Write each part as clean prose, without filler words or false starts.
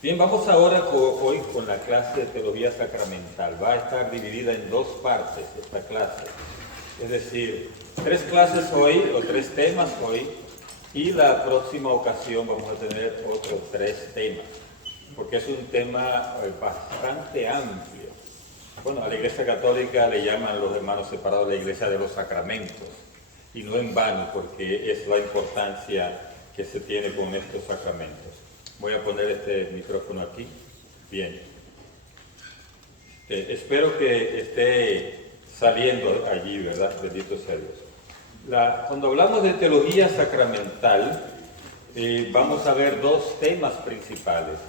Bien, vamos ahora hoy con la clase de teología sacramental. Va a estar dividida en dos partes esta clase. Es decir, 3 clases hoy o 3 temas hoy, y la próxima ocasión vamos a tener otros 3 temas, porque es un tema bastante amplio. Bueno, a la Iglesia Católica le llaman los hermanos separados la Iglesia de los Sacramentos, y no en vano, porque es la importancia que se tiene con estos sacramentos. Voy a poner este micrófono aquí. Bien. Espero que esté saliendo allí, ¿verdad? Bendito sea Dios. Cuando hablamos de teología sacramental, vamos a ver 2 temas principales.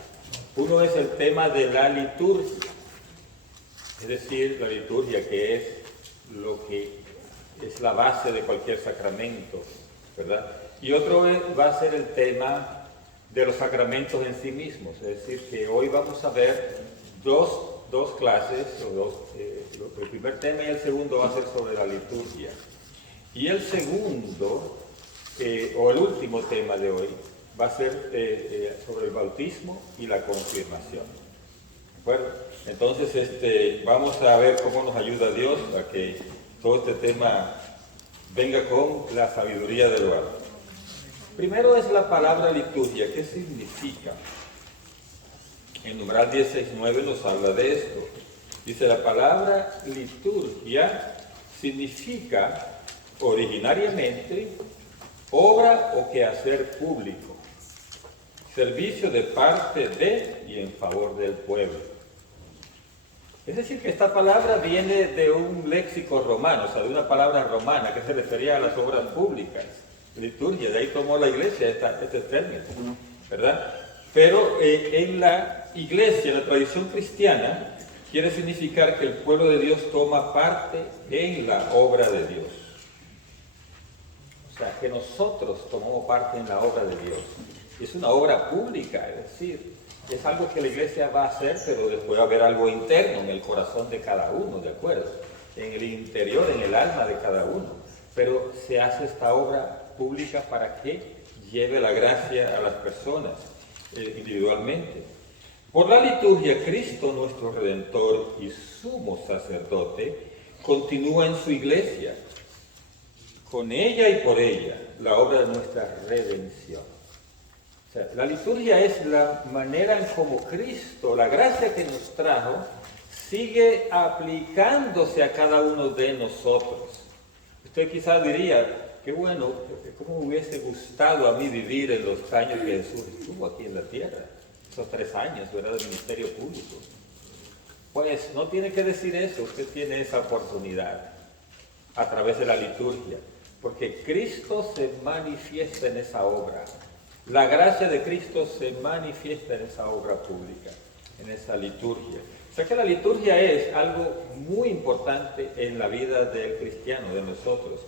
Uno es el tema de la liturgia, es decir, la liturgia, que es lo que es la base de cualquier sacramento, ¿verdad? Y otro va a ser el tema de los sacramentos en sí mismos, es decir, que hoy vamos a ver dos clases, el primer tema y el segundo va a ser sobre la liturgia. Y el segundo, o el último tema de hoy, va a ser sobre el bautismo y la confirmación. ¿De acuerdo? Entonces, vamos a ver cómo nos ayuda Dios a que todo este tema venga con la sabiduría del lugar. Primero es la palabra liturgia. ¿Qué significa? El numeral 16.9 nos habla de esto. Dice, la palabra liturgia significa originariamente obra o quehacer público, servicio de parte de y en favor del pueblo. Es decir, que esta palabra viene de un léxico romano, o sea, de una palabra romana que se refería a las obras públicas. Liturgia, de ahí tomó la Iglesia este término, ¿verdad? Pero en la Iglesia, en la tradición cristiana, quiere significar que el pueblo de Dios toma parte en la obra de Dios. O sea, que nosotros tomamos parte en la obra de Dios. Es una obra pública, es decir, es algo que la Iglesia va a hacer, pero después va a haber algo interno en el corazón de cada uno, ¿de acuerdo? En el interior, en el alma de cada uno. Pero se hace esta obra pública para que lleve la gracia a las personas individualmente. Por la liturgia, Cristo, nuestro Redentor y sumo sacerdote, continúa en su iglesia, con ella y por ella, la obra de nuestra redención. O sea, la liturgia es la manera en cómo Cristo, la gracia que nos trajo, sigue aplicándose a cada uno de nosotros. Usted quizás diría, qué bueno, cómo me hubiese gustado a mí vivir en los años que Jesús estuvo aquí en la tierra, esos 3 años, ¿verdad?, del ministerio público. Pues no tiene que decir eso, usted tiene esa oportunidad a través de la liturgia, porque Cristo se manifiesta en esa obra. La gracia de Cristo se manifiesta en esa obra pública, en esa liturgia. O sea que la liturgia es algo muy importante en la vida del cristiano, de nosotros.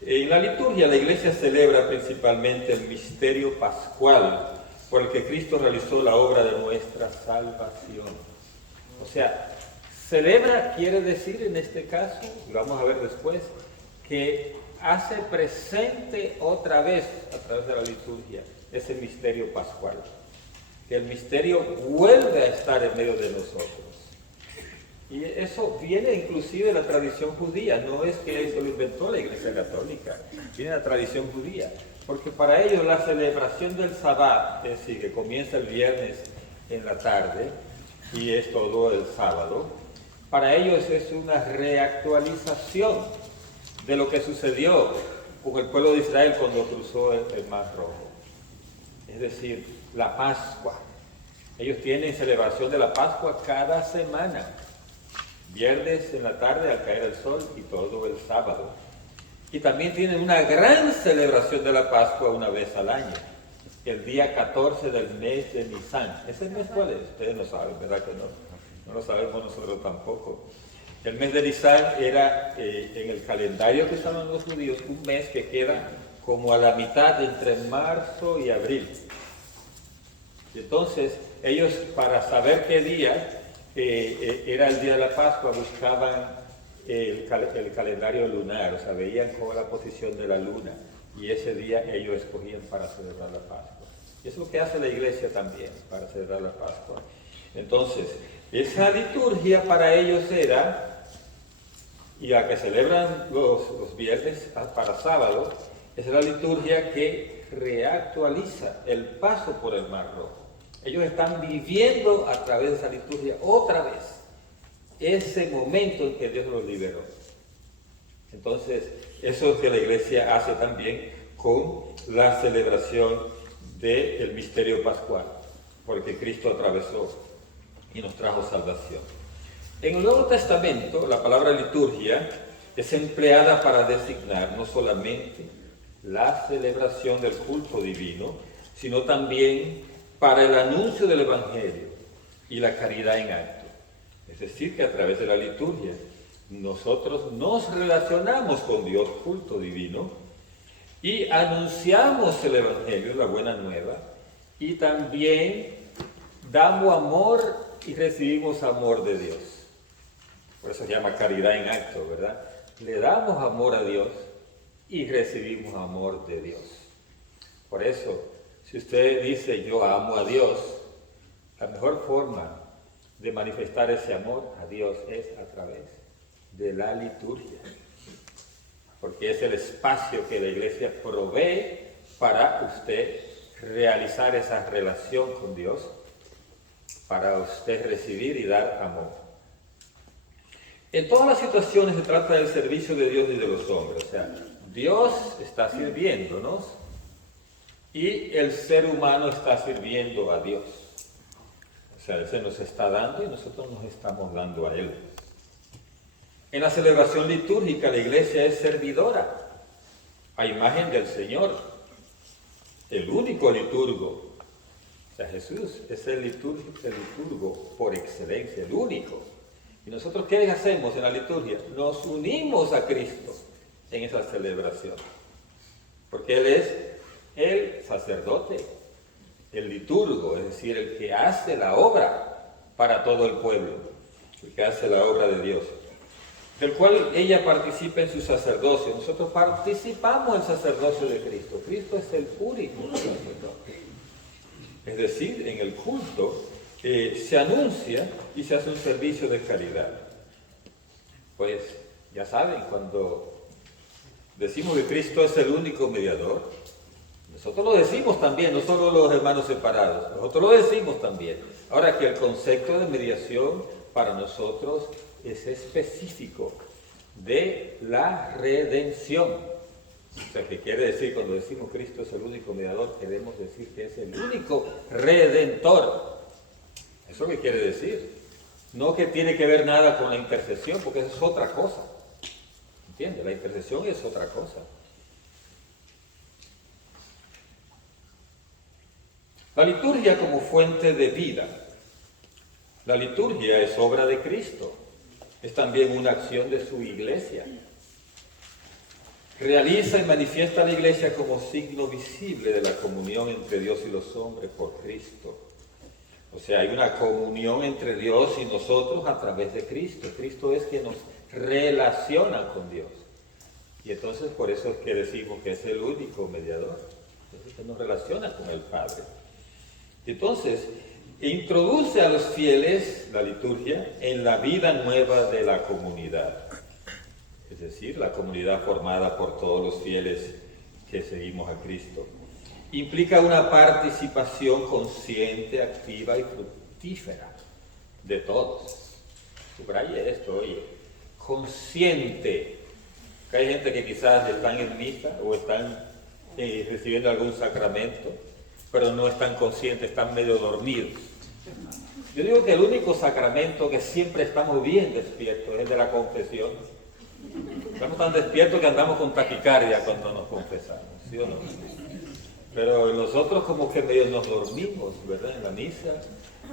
En la liturgia la Iglesia celebra principalmente el misterio pascual por el que Cristo realizó la obra de nuestra salvación. O sea, celebra quiere decir en este caso, y vamos a ver después, que hace presente otra vez a través de la liturgia ese misterio pascual. Que el misterio vuelve a estar en medio de nosotros. Y eso viene inclusive de la tradición judía, no es que eso lo inventó la Iglesia Católica, viene de la tradición judía, porque para ellos la celebración del Sabbat, es decir, que comienza el viernes en la tarde y es todo el sábado, para ellos es una reactualización de lo que sucedió con el pueblo de Israel cuando cruzó el Mar Rojo. Es decir, la Pascua. Ellos tienen celebración de la Pascua cada semana. Viernes en la tarde al caer el sol y todo el sábado. Y también tienen una gran celebración de la Pascua una vez al año, el día 14 del mes de Nisan. ¿Ese mes cuál es? Ustedes no saben, ¿verdad que no? No lo sabemos nosotros tampoco. El mes de Nisan era en el calendario que usaban los judíos un mes que queda como a la mitad entre marzo y abril. Y entonces ellos, para saber qué día era el día de la Pascua, buscaban el calendario lunar, o sea, veían cómo la posición de la luna, y ese día ellos escogían para celebrar la Pascua. Y eso es lo que hace la iglesia también para celebrar la Pascua. Entonces, esa liturgia para ellos era, y la que celebran los viernes para sábado, es la liturgia que reactualiza el paso por el Mar Rojo. Ellos están viviendo a través de esa liturgia otra vez ese momento en que Dios los liberó. Entonces, eso es lo que la iglesia hace también con la celebración del misterio pascual, porque Cristo atravesó y nos trajo salvación. En el Nuevo Testamento, la palabra liturgia es empleada para designar no solamente la celebración del culto divino, sino también para el anuncio del Evangelio y la caridad en acto. Es decir, que a través de la liturgia nosotros nos relacionamos con Dios, culto divino, y anunciamos el Evangelio, la buena nueva, y también damos amor y recibimos amor de Dios. Por eso se llama caridad en acto, ¿verdad? Le damos amor a Dios y recibimos amor de Dios. Por eso, si usted dice yo amo a Dios, la mejor forma de manifestar ese amor a Dios es a través de la liturgia, porque es el espacio que la iglesia provee para usted realizar esa relación con Dios, para usted recibir y dar amor. En todas las situaciones se trata del servicio de Dios y de los hombres, o sea, Dios está sirviéndonos y el ser humano está sirviendo a Dios. O sea, Él se nos está dando y nosotros nos estamos dando a Él. En la celebración litúrgica la iglesia es servidora a imagen del Señor, el único liturgo. O sea, Jesús es el liturgo por excelencia, el único. ¿Y nosotros qué hacemos en la liturgia? Nos unimos a Cristo en esa celebración, porque Él es el sacerdote, el liturgo, es decir, el que hace la obra para todo el pueblo, el que hace la obra de Dios, del cual ella participa en su sacerdocio. Nosotros participamos en el sacerdocio de Cristo. Cristo es el único sacerdote. Es decir, en el culto se anuncia y se hace un servicio de caridad. Pues ya saben, cuando decimos que Cristo es el único mediador, nosotros lo decimos también, no solo los hermanos separados, nosotros lo decimos también. Ahora que el concepto de mediación para nosotros es específico de la redención. O sea, ¿qué quiere decir? Cuando decimos Cristo es el único mediador, queremos decir que es el único redentor. Eso es lo que quiere decir. No que tiene que ver nada con la intercesión, porque eso es otra cosa. ¿Entiendes? La intercesión es otra cosa. La liturgia como fuente de vida. La liturgia es obra de Cristo. Es también una acción de su iglesia. Realiza y manifiesta la iglesia como signo visible de la comunión entre Dios y los hombres por Cristo. O sea, hay una comunión entre Dios y nosotros a través de Cristo. Cristo es quien nos relaciona con Dios. Y entonces por eso es que decimos que es el único mediador. Entonces que nos relaciona con el Padre. Entonces, introduce a los fieles la liturgia en la vida nueva de la comunidad. Es decir, la comunidad formada por todos los fieles que seguimos a Cristo. Implica una participación consciente, activa y fructífera de todos. Subraye esto, oye, consciente. Que hay gente que quizás están en misa o están recibiendo algún sacramento, pero no están conscientes, están medio dormidos. Yo digo que el único sacramento que siempre estamos bien despiertos es el de la confesión. Estamos tan despiertos que andamos con taquicardia cuando nos confesamos, ¿sí o no? Pero nosotros como que medio nos dormimos, ¿verdad? En la misa,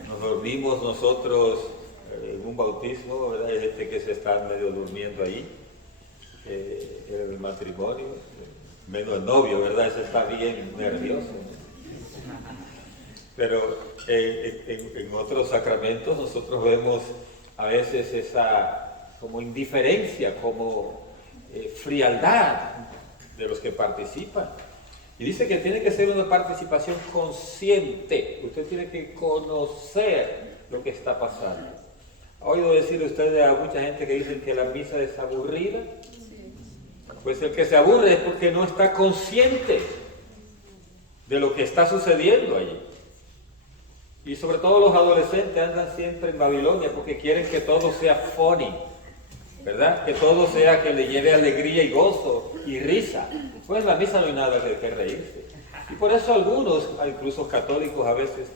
nos dormimos nosotros en un bautismo, ¿verdad? Hay gente que se está medio durmiendo ahí, en el matrimonio, menos el novio, ¿verdad? Ese está bien nervioso. Pero en otros sacramentos nosotros vemos a veces esa como indiferencia, como frialdad de los que participan. Y dice que tiene que ser una participación consciente. Usted tiene que conocer lo que está pasando. ¿Ha oído decir usted a mucha gente que dicen que la misa es aburrida? Pues el que se aburre es porque no está consciente de lo que está sucediendo allí. Y sobre todo los adolescentes andan siempre en Babilonia porque quieren que todo sea funny, ¿verdad? Que todo sea que le lleve alegría y gozo y risa. Pues en la misa no hay nada de que reírse. Y por eso algunos, incluso católicos a veces,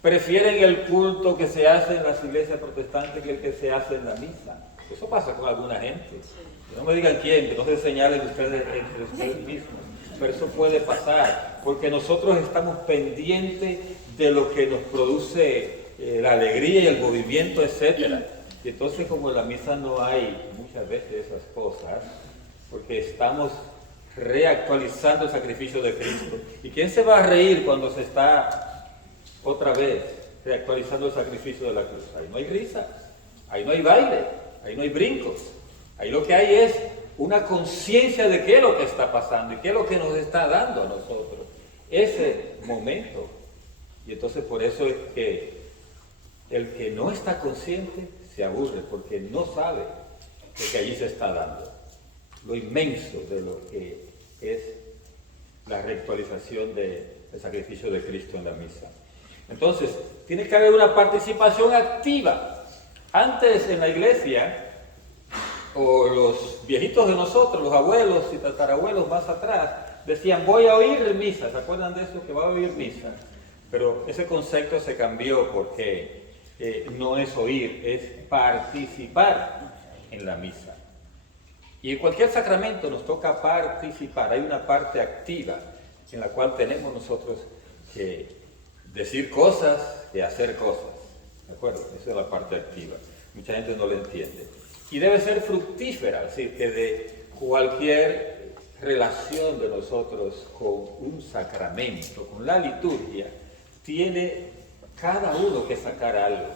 prefieren el culto que se hace en las iglesias protestantes que el que se hace en la misa. Eso pasa con alguna gente. Que no me digan quién, que no se señalen ustedes entre ustedes mismos. Pero eso puede pasar, porque nosotros estamos pendientes de lo que nos produce la alegría y el movimiento, etc. Y entonces, como en la misa no hay muchas veces esas cosas, porque estamos reactualizando el sacrificio de Cristo. ¿Y quién se va a reír cuando se está otra vez reactualizando el sacrificio de la cruz? Ahí no hay risa, ahí no hay baile, ahí no hay brincos. Ahí lo que hay es una conciencia de qué es lo que está pasando y qué es lo que nos está dando a nosotros ese momento. Y entonces por eso es que el que no está consciente se aburre, porque no sabe lo que allí se está dando, lo inmenso de lo que es la reactualización del sacrificio de Cristo en la misa. Entonces, tiene que haber una participación activa. Antes en la iglesia, o los viejitos de nosotros, los abuelos y tatarabuelos más atrás, decían, voy a oír misa. ¿Se acuerdan de eso? Que va a oír misa. Pero ese concepto se cambió porque no es oír, es participar en la misa. Y en cualquier sacramento nos toca participar. Hay una parte activa en la cual tenemos nosotros que decir cosas y hacer cosas. ¿De acuerdo? Esa es la parte activa. Mucha gente no lo entiende. Y debe ser fructífera, es decir, que de cualquier relación de nosotros con un sacramento, con la liturgia, tiene cada uno que sacar algo.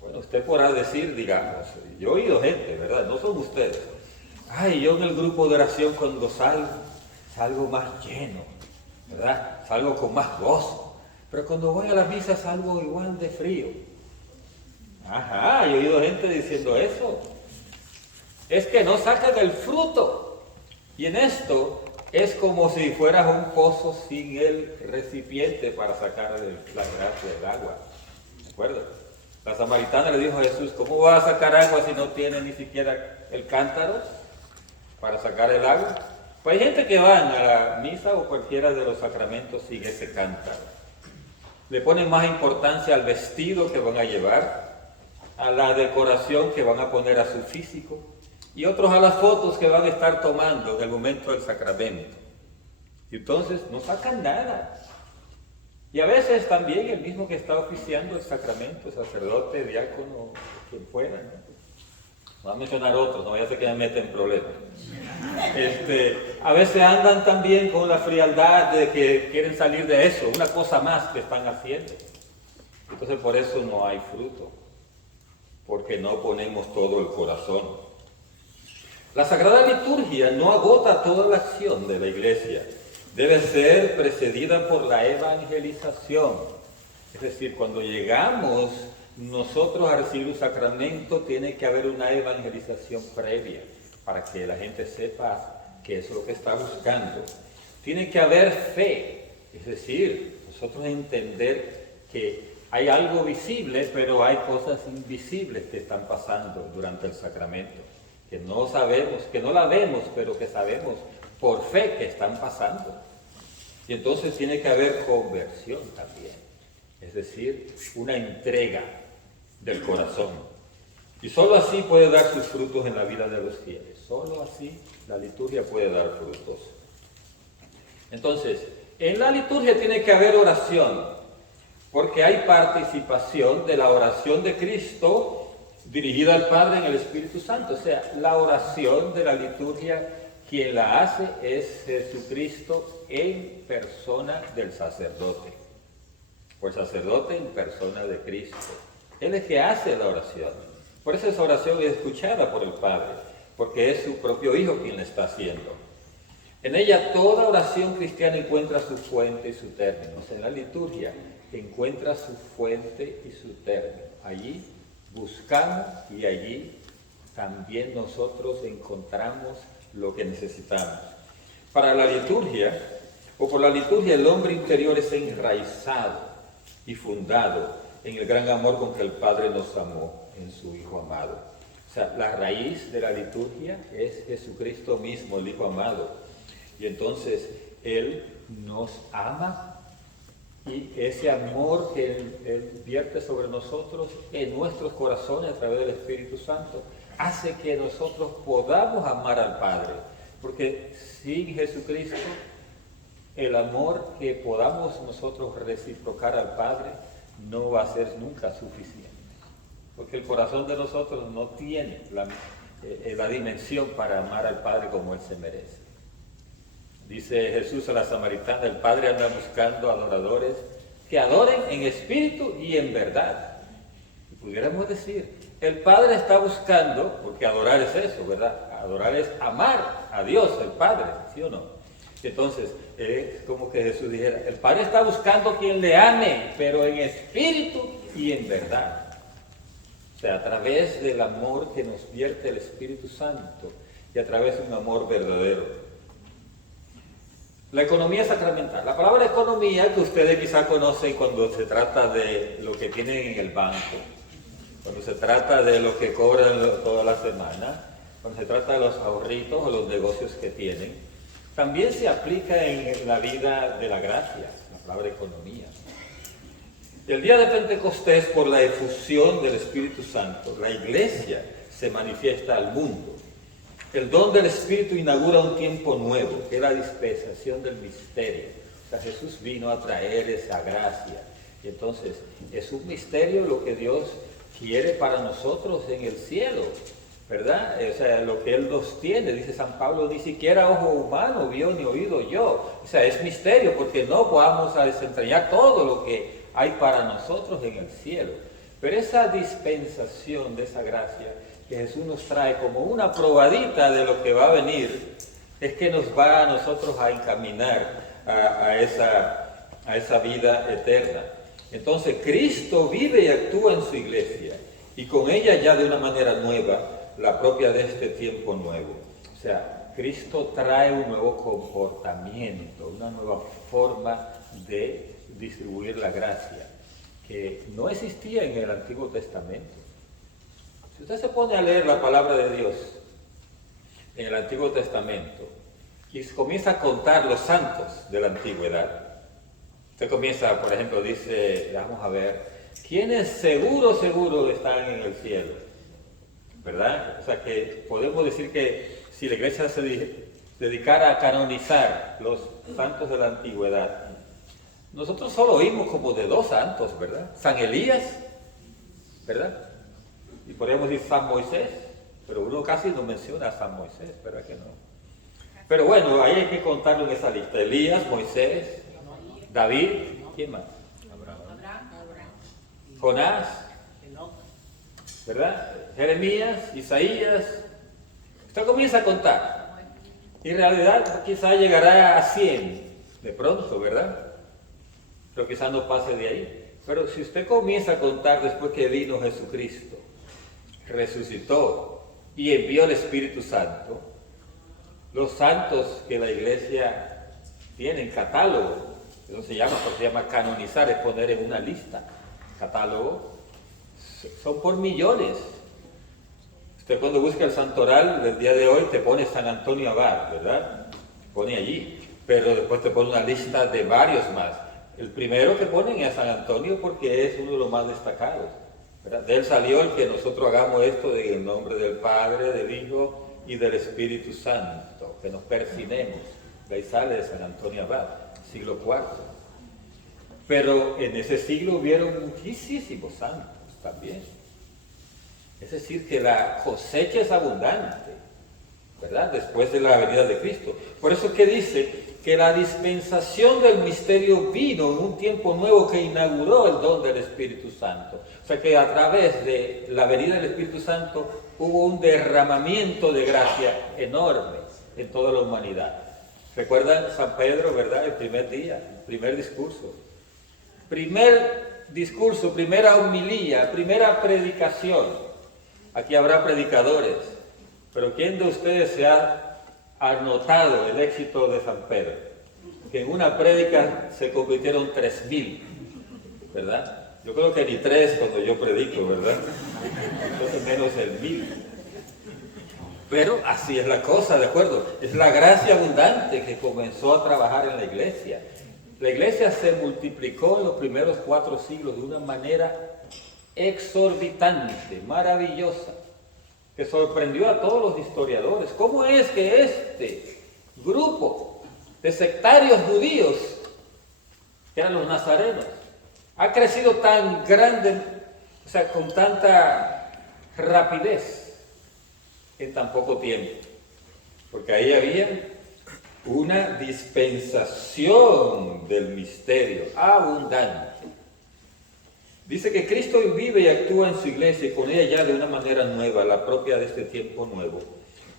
Bueno, usted podrá decir, digamos, yo he oído gente, ¿verdad? No son ustedes. Ay, yo en el grupo de oración cuando salgo más lleno, ¿verdad? Salgo con más gozo. Pero cuando voy a la misa salgo igual de frío. Ajá, yo he oído gente diciendo eso. Es que no sacan el fruto. Y en esto es como si fueras un pozo sin el recipiente para sacar la gracia del agua. ¿De acuerdo? La samaritana le dijo a Jesús, ¿cómo va a sacar agua si no tiene ni siquiera el cántaro para sacar el agua? Pues hay gente que van a la misa o cualquiera de los sacramentos sin ese cántaro. Le ponen más importancia al vestido que van a llevar, a la decoración que van a poner a su físico y otros a las fotos que van a estar tomando en el momento del sacramento. Y entonces no sacan nada. Y a veces también el mismo que está oficiando el sacramento, sacerdote, diácono, quien fuera, ¿no? Voy a mencionar otros, no vaya a ser que me meten en problemas. A veces andan también con la frialdad de que quieren salir de eso, una cosa más que están haciendo. Entonces por eso no hay fruto, porque no ponemos todo el corazón. La Sagrada Liturgia no agota toda la acción de la Iglesia. Debe ser precedida por la evangelización. Es decir, cuando llegamos nosotros a recibir un sacramento, tiene que haber una evangelización previa para que la gente sepa qué es lo que está buscando. Tiene que haber fe, es decir, nosotros entender que hay algo visible, pero hay cosas invisibles que están pasando durante el sacramento, que no sabemos, que no la vemos, pero que sabemos por fe que están pasando. Y entonces tiene que haber conversión también, es decir, una entrega del corazón. Y solo así puede dar sus frutos en la vida de los fieles. Solo así la liturgia puede dar frutos. Entonces, en la liturgia tiene que haber oración, porque hay participación de la oración de Cristo dirigida al Padre en el Espíritu Santo. O sea, la oración de la liturgia, quien la hace es Jesucristo en persona del sacerdote. O el sacerdote en persona de Cristo. Él es el que hace la oración. Por eso esa oración es escuchada por el Padre, porque es su propio Hijo quien la está haciendo. En ella toda oración cristiana encuentra su fuente y su término. O sea, en la liturgia encuentra su fuente y su término. Allí buscamos y allí también nosotros encontramos lo que necesitamos. Para la liturgia, o por la liturgia, el hombre interior es enraizado y fundado en el gran amor con que el Padre nos amó en su Hijo amado. O sea, la raíz de la liturgia es Jesucristo mismo, el Hijo amado. Y entonces Él nos ama y ese amor que Él vierte sobre nosotros en nuestros corazones a través del Espíritu Santo hace que nosotros podamos amar al Padre. Porque sin Jesucristo, el amor que podamos nosotros reciprocar al Padre no va a ser nunca suficiente. Porque el corazón de nosotros no tiene la dimensión para amar al Padre como Él se merece. Dice Jesús a la samaritana, el Padre anda buscando adoradores que adoren en espíritu y en verdad. Y pudiéramos decir, el Padre está buscando, porque adorar es eso, ¿verdad? Adorar es amar a Dios, el Padre, ¿sí o no? Entonces, es como que Jesús dijera, el Padre está buscando quien le ame, pero en espíritu y en verdad. O sea, a través del amor que nos vierte el Espíritu Santo y a través de un amor verdadero. La economía sacramental. La palabra economía que ustedes quizá conocen cuando se trata de lo que tienen en el banco, cuando se trata de lo que cobran toda la semana, cuando se trata de los ahorritos o los negocios que tienen, también se aplica en la vida de la gracia, la palabra economía. El día de Pentecostés, por la efusión del Espíritu Santo, la Iglesia se manifiesta al mundo. El don del Espíritu inaugura un tiempo nuevo, que es la dispensación del misterio. O sea, Jesús vino a traer esa gracia. Y entonces, es un misterio lo que Dios quiere para nosotros en el cielo, ¿verdad? O sea, lo que Él nos tiene, dice San Pablo, ni siquiera ojo humano vio ni oído yo. O sea, es misterio porque no vamos a desentrañar todo lo que hay para nosotros en el cielo. Pero esa dispensación de esa gracia que Jesús nos trae como una probadita de lo que va a venir, es que nos va a nosotros a encaminar a esa vida eterna. Entonces Cristo vive y actúa en su iglesia y con ella ya de una manera nueva, la propia de este tiempo nuevo. O sea, Cristo trae un nuevo comportamiento, una nueva forma de distribuir la gracia, que no existía en el Antiguo Testamento. Si usted se pone a leer la palabra de Dios en el Antiguo Testamento y comienza a contar los santos de la antigüedad, usted comienza, por ejemplo, dice, vamos a ver, ¿quiénes seguro están en el cielo? ¿Verdad? O sea que podemos decir que si la iglesia se dedicara a canonizar los santos de la antigüedad, nosotros solo oímos como de 2 santos, ¿verdad? San Elías, ¿verdad? Y podríamos decir San Moisés, pero uno casi no menciona a San Moisés, ¿verdad que no? Pero bueno, ahí hay que contarlo en esa lista. Elías, Moisés, David, ¿quién más? Abraham. Jonás, ¿verdad? Jeremías, Isaías. Usted comienza a contar. Y en realidad quizá llegará a 100 de pronto, ¿verdad? Pero quizá no pase de ahí. Pero si usted comienza a contar después que vino Jesucristo, resucitó y envió el Espíritu Santo, los santos que la iglesia tiene en catálogo, eso se llama, porque se llama canonizar, es poner en una lista, catálogo, son por millones. Usted cuando busca el santoral del día de hoy te pone San Antonio Abad, ¿verdad? Pone allí, pero después te pone una lista de varios más. El primero que ponen es San Antonio porque es uno de los más destacados, ¿verdad? De él salió el que nosotros hagamos esto en el nombre del Padre, del Hijo y del Espíritu Santo, que nos persinemos. De ahí sale de San Antonio Abad, siglo IV. Pero en ese siglo hubieron muchísimos santos también. Es decir, que la cosecha es abundante, ¿verdad? Después de la venida de Cristo. Por eso que dice que la dispensación del misterio vino en un tiempo nuevo que inauguró el don del Espíritu Santo. O sea que a través de la venida del Espíritu Santo hubo un derramamiento de gracia enorme en toda la humanidad. ¿Recuerdan San Pedro, verdad? El primer día, el primer discurso. Primer discurso, primera homilía, primera predicación. Aquí habrá predicadores, pero ¿quién de ustedes se ha anotado el éxito de San Pedro? Que en una prédica se convirtieron 3000, ¿verdad? Yo creo que ni 3 cuando yo predico, ¿verdad? Entonces menos el 1000. Pero así es la cosa, ¿de acuerdo? Es la gracia abundante que comenzó a trabajar en la iglesia. La iglesia se multiplicó en los primeros 4 siglos de una manera exorbitante, maravillosa, que sorprendió a todos los historiadores. ¿Cómo es que este grupo de sectarios judíos, que eran los nazarenos, ha crecido tan grande, o sea, con tanta rapidez en tan poco tiempo? Porque ahí había una dispensación del misterio abundante. Dice que Cristo vive y actúa en su iglesia y con ella ya de una manera nueva, la propia de este tiempo nuevo.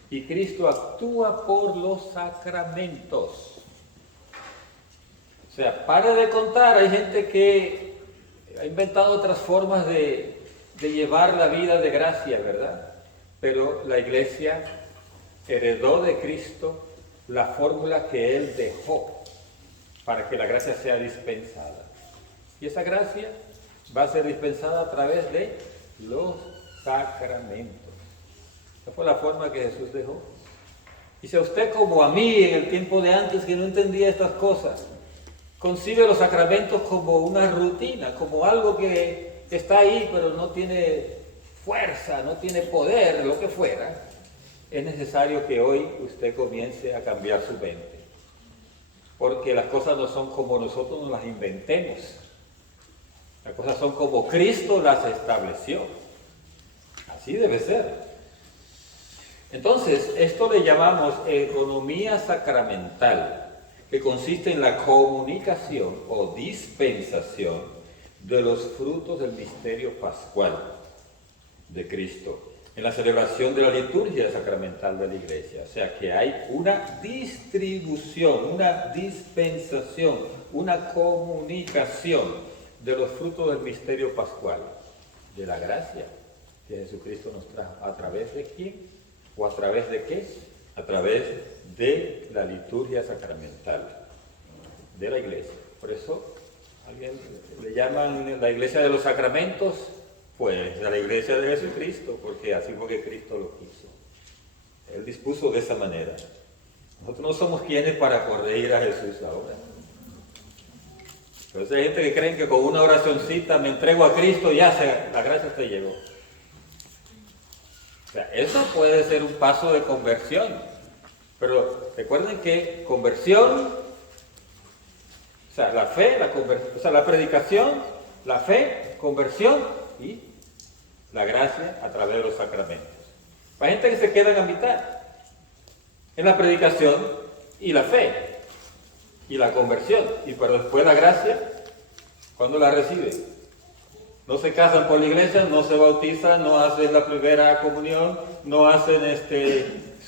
Y Cristo actúa por los sacramentos. O sea, pare de contar, hay gente que ha inventado otras formas de llevar la vida de gracia, ¿verdad? Pero la iglesia heredó de Cristo la fórmula que Él dejó para que la gracia sea dispensada. Y esa gracia va a ser dispensada a través de los sacramentos. Esa fue la forma que Jesús dejó. Y si a usted, como a mí en el tiempo de antes, que no entendía estas cosas, concibe los sacramentos como una rutina, como algo que está ahí pero no tiene fuerza, no tiene poder, lo que fuera, es necesario que hoy usted comience a cambiar su mente. Porque las cosas no son como nosotros nos las inventemos. Las cosas son como Cristo las estableció. Así debe ser. Entonces, esto le llamamos economía sacramental, que consiste en la comunicación o dispensación de los frutos del misterio pascual de Cristo en la celebración de la liturgia sacramental de la iglesia. O sea que hay una distribución, una dispensación, una comunicación de los frutos del misterio pascual, de la gracia que Jesucristo nos trajo. ¿A través de quién? ¿O a través de qué? A través de la liturgia sacramental de la iglesia. Por eso alguien le llaman la iglesia de los sacramentos, pues a la iglesia de Jesucristo, porque así fue que Cristo lo quiso. Él dispuso de esa manera. Nosotros no somos quienes para corregir a Jesús ahora. Entonces hay gente que creen que con una oracioncita me entrego a Cristo y ya la gracia te llegó. O sea, eso puede ser un paso de conversión. Pero recuerden que conversión, o sea, la fe, la predicación, la fe, conversión y la gracia a través de los sacramentos. Hay gente que se queda a mitad en la predicación y la fe y la conversión, pero después la gracia, ¿cuándo la reciben? No se casan por la iglesia, no se bautizan, no hacen la primera comunión, no hacen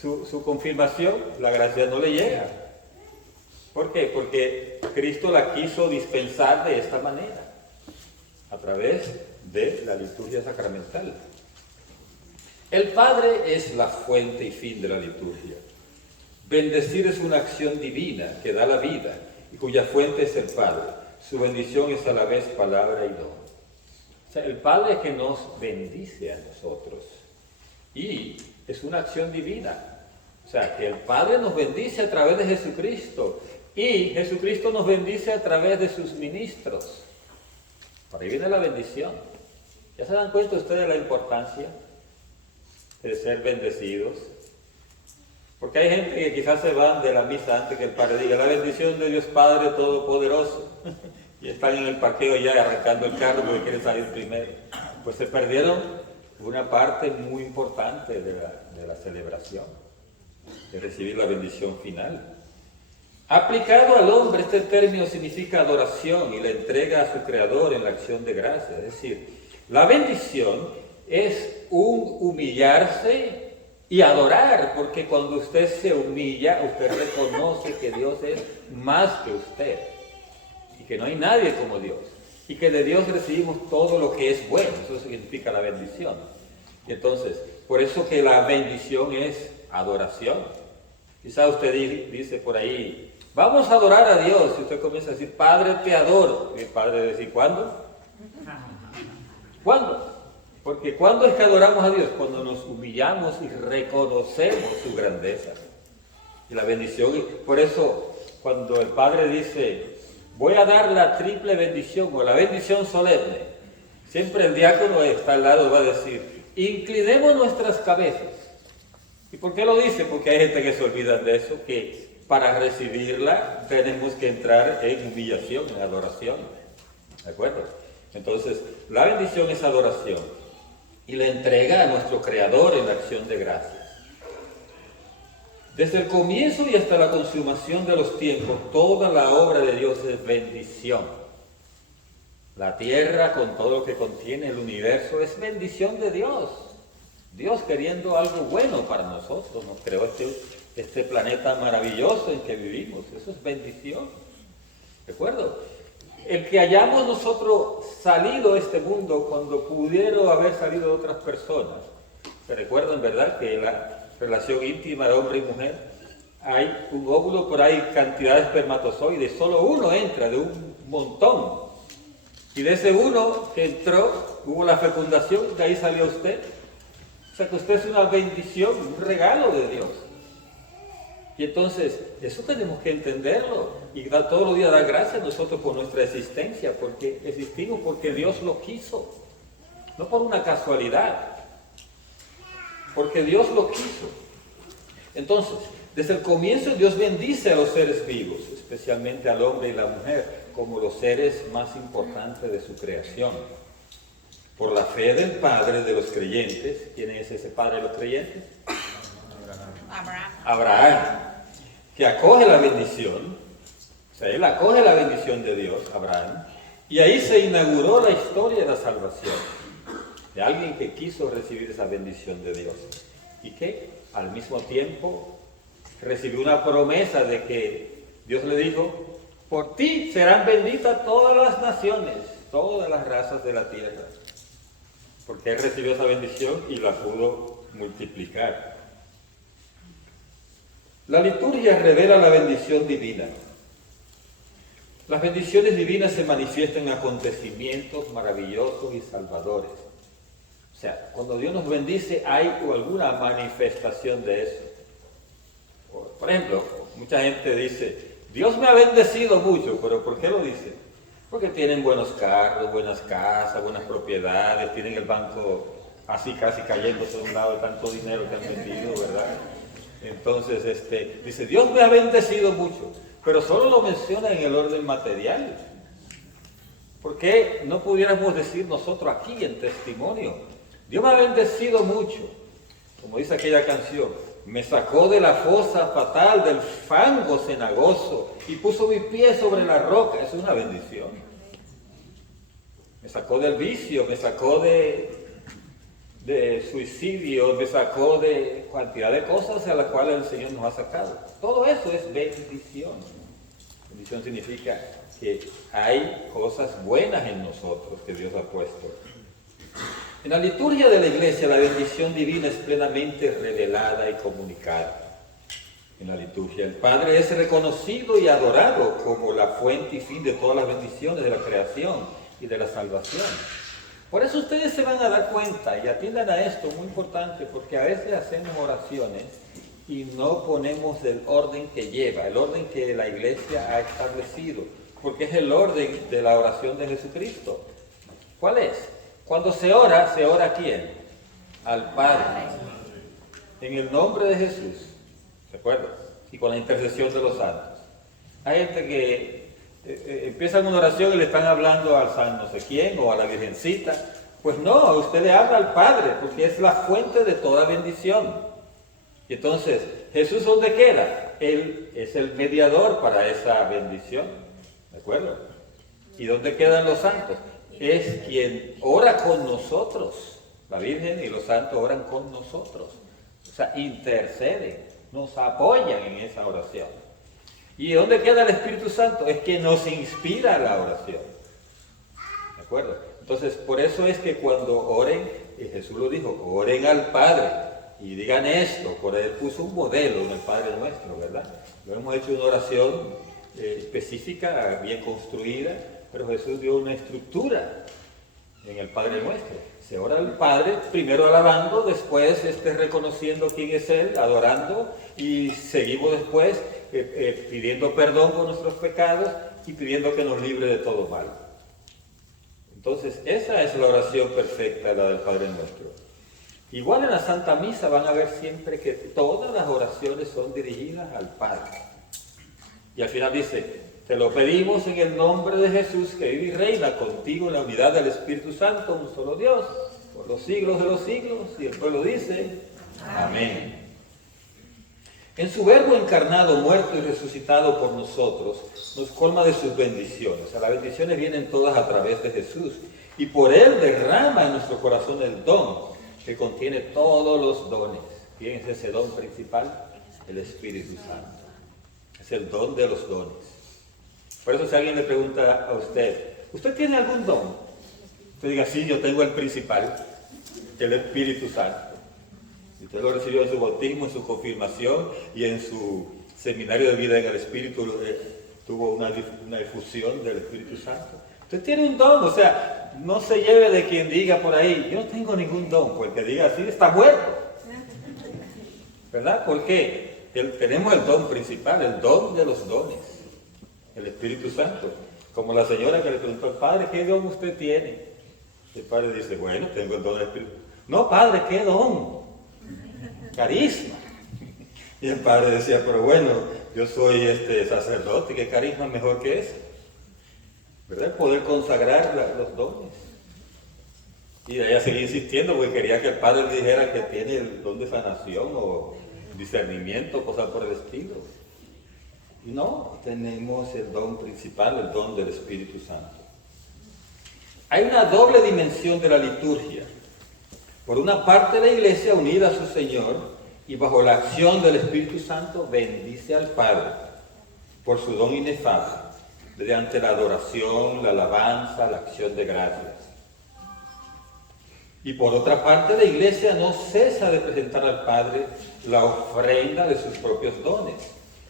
su confirmación, la gracia no le llega. ¿Por qué? Porque Cristo la quiso dispensar de esta manera, a través de la liturgia sacramental. El Padre es la fuente y fin de la liturgia. Bendecir es una acción divina que da la vida y cuya fuente es el Padre. Su bendición es a la vez palabra y don. O sea, el Padre es que nos bendice a nosotros y es una acción divina. O sea, que el Padre nos bendice a través de Jesucristo y Jesucristo nos bendice a través de sus ministros. Por ahí viene la bendición. ¿Ya se dan cuenta ustedes de la importancia de ser bendecidos? Porque hay gente que quizás se van de la misa antes que el Padre diga la bendición de Dios Padre Todopoderoso y están en el parqueo ya arrancando el carro porque quieren salir primero. Pues se perdieron una parte muy importante de la celebración, de recibir la bendición final. Aplicado al hombre, este término significa adoración y la entrega a su Creador en la acción de gracia. Es decir, la bendición es un humillarse Y adorar, porque cuando usted se humilla, usted reconoce que Dios es más que usted. Y que no hay nadie como Dios. Y que de Dios recibimos todo lo que es bueno. Eso significa la bendición. Y entonces, por eso que la bendición es adoración. Quizá usted dice por ahí, vamos a adorar a Dios. Y usted comienza a decir, Padre, te adoro. Y el Padre dice, ¿cuándo? ¿Cuándo? Porque ¿cuándo es que adoramos a Dios? Cuando nos humillamos y reconocemos su grandeza. Y la bendición, por eso cuando el Padre dice, voy a dar la triple bendición o la bendición solemne, siempre el diácono está al lado y va a decir, inclinemos nuestras cabezas. ¿Y por qué lo dice? Porque hay gente que se olvida de eso, que para recibirla tenemos que entrar en humillación, en adoración. ¿De acuerdo? Entonces, la bendición es adoración y la entrega a nuestro Creador en la acción de gracias. Desde el comienzo y hasta la consumación de los tiempos, toda la obra de Dios es bendición. La tierra con todo lo que contiene el universo es bendición de Dios. Dios queriendo algo bueno para nosotros, nos creó este planeta maravilloso en que vivimos. Eso es bendición. ¿De acuerdo? El que hayamos nosotros salido de este mundo cuando pudieron haber salido otras personas. ¿Se recuerdan, verdad, que la relación íntima de hombre y mujer, hay un óvulo, pero hay cantidad de espermatozoides, solo uno entra de un montón. Y de ese uno que entró, hubo la fecundación, de ahí salió usted. O sea que usted es una bendición, un regalo de Dios. Y entonces, eso tenemos que entenderlo y todos los días dar gracias a nosotros por nuestra existencia, porque existimos porque Dios lo quiso, no por una casualidad, porque Dios lo quiso. Entonces, desde el comienzo Dios bendice a los seres vivos, especialmente al hombre y la mujer, como los seres más importantes de su creación. Por la fe del Padre de los creyentes. ¿Quién es ese Padre de los creyentes? Abraham, que acoge la bendición, o sea, él acoge la bendición de Dios, Abraham, y ahí se inauguró la historia de la salvación, de alguien que quiso recibir esa bendición de Dios, y que al mismo tiempo recibió una promesa de que Dios le dijo, por ti serán benditas todas las naciones, todas las razas de la tierra, porque él recibió esa bendición y la pudo multiplicar. La liturgia revela la bendición divina. Las bendiciones divinas se manifiestan en acontecimientos maravillosos y salvadores. O sea, cuando Dios nos bendice, hay alguna manifestación de eso. Por ejemplo, mucha gente dice, Dios me ha bendecido mucho, pero ¿por qué lo dice? Porque tienen buenos carros, buenas casas, buenas propiedades, tienen el banco así casi cayéndose de un lado de tanto dinero que han metido, ¿verdad? Entonces, dice, Dios me ha bendecido mucho, pero solo lo menciona en el orden material. ¿Por qué no pudiéramos decir nosotros aquí en testimonio? Dios me ha bendecido mucho, como dice aquella canción, me sacó de la fosa fatal, del fango cenagoso, y puso mi pie sobre la roca. Eso es una bendición. Me sacó del vicio, me sacó de suicidio, me sacó de cantidad de cosas a las cuales el Señor nos ha sacado. Todo eso es bendición. Bendición significa que hay cosas buenas en nosotros que Dios ha puesto. En la liturgia de la iglesia, la bendición divina es plenamente revelada y comunicada. En la liturgia, el Padre es reconocido y adorado como la fuente y fin de todas las bendiciones de la creación y de la salvación. Por eso ustedes se van a dar cuenta y atiendan a esto, muy importante, porque a veces hacemos oraciones y no ponemos el orden que lleva, el orden que la iglesia ha establecido, porque es el orden de la oración de Jesucristo. ¿Cuál es? Cuando se ora ¿a quién? Al Padre, en el nombre de Jesús, ¿de acuerdo? Y con la intercesión de los santos. Hay gente que empiezan una oración y le están hablando al San no sé quién o a la Virgencita. Pues no, usted le habla al Padre, porque es la fuente de toda bendición. Y entonces, ¿Jesús dónde queda? Él es el mediador para esa bendición, ¿de acuerdo? ¿Y dónde quedan los santos? Es quien ora con nosotros. La Virgen y los santos oran con nosotros. O sea, interceden, nos apoyan en esa oración. ¿Y dónde queda el Espíritu Santo? Es que nos inspira la oración. ¿De acuerdo? Entonces, por eso es que cuando oren, y Jesús lo dijo, oren al Padre y digan esto, por él puso un modelo en el Padre Nuestro, ¿verdad? Lo hemos hecho una oración específica, bien construida, pero Jesús dio una estructura en el Padre Nuestro. Se ora al Padre, primero alabando, después reconociendo quién es Él, adorando, y seguimos después pidiendo perdón por nuestros pecados y pidiendo que nos libre de todo mal. Entonces, esa es la oración perfecta, la del Padre Nuestro. Igual en la Santa Misa van a ver siempre que todas las oraciones son dirigidas al Padre. Y al final dice, te lo pedimos en el nombre de Jesús, que vive y reina contigo en la unidad del Espíritu Santo, un solo Dios, por los siglos de los siglos. Y el pueblo dice, amén. En su verbo encarnado, muerto y resucitado por nosotros, nos colma de sus bendiciones. O sea, las bendiciones vienen todas a través de Jesús. Y por Él derrama en nuestro corazón el don que contiene todos los dones. ¿Quién es ese don principal? El Espíritu Santo. Es el don de los dones. Por eso si alguien le pregunta a usted, ¿usted tiene algún don? Usted diga, sí, yo tengo el principal, el Espíritu Santo. Y usted lo recibió en su bautismo, en su confirmación y en su seminario de vida en el Espíritu, tuvo una difusión del Espíritu Santo. Usted tiene un don, o sea, no se lleve de quien diga por ahí, yo no tengo ningún don, porque diga así, está muerto. ¿Verdad? ¿Por qué? Tenemos el don principal, el don de los dones, el Espíritu Santo. Como la señora que le preguntó al Padre, ¿qué don usted tiene? El Padre dice, bueno, tengo el don del Espíritu. No, Padre, ¿qué don? Carisma. Y el Padre decía, pero bueno, yo soy sacerdote, ¿qué carisma mejor que ese? ¿Verdad? Poder consagrar los dones. Y ella seguía insistiendo porque quería que el Padre le dijera que tiene el don de sanación o discernimiento, cosas por el estilo. Y no, tenemos el don principal, el don del Espíritu Santo. Hay una doble dimensión de la liturgia. Por una parte, la Iglesia, unida a su Señor y bajo la acción del Espíritu Santo, bendice al Padre por su don inefable, mediante la adoración, la alabanza, la acción de gracias. Y por otra parte, la Iglesia no cesa de presentar al Padre la ofrenda de sus propios dones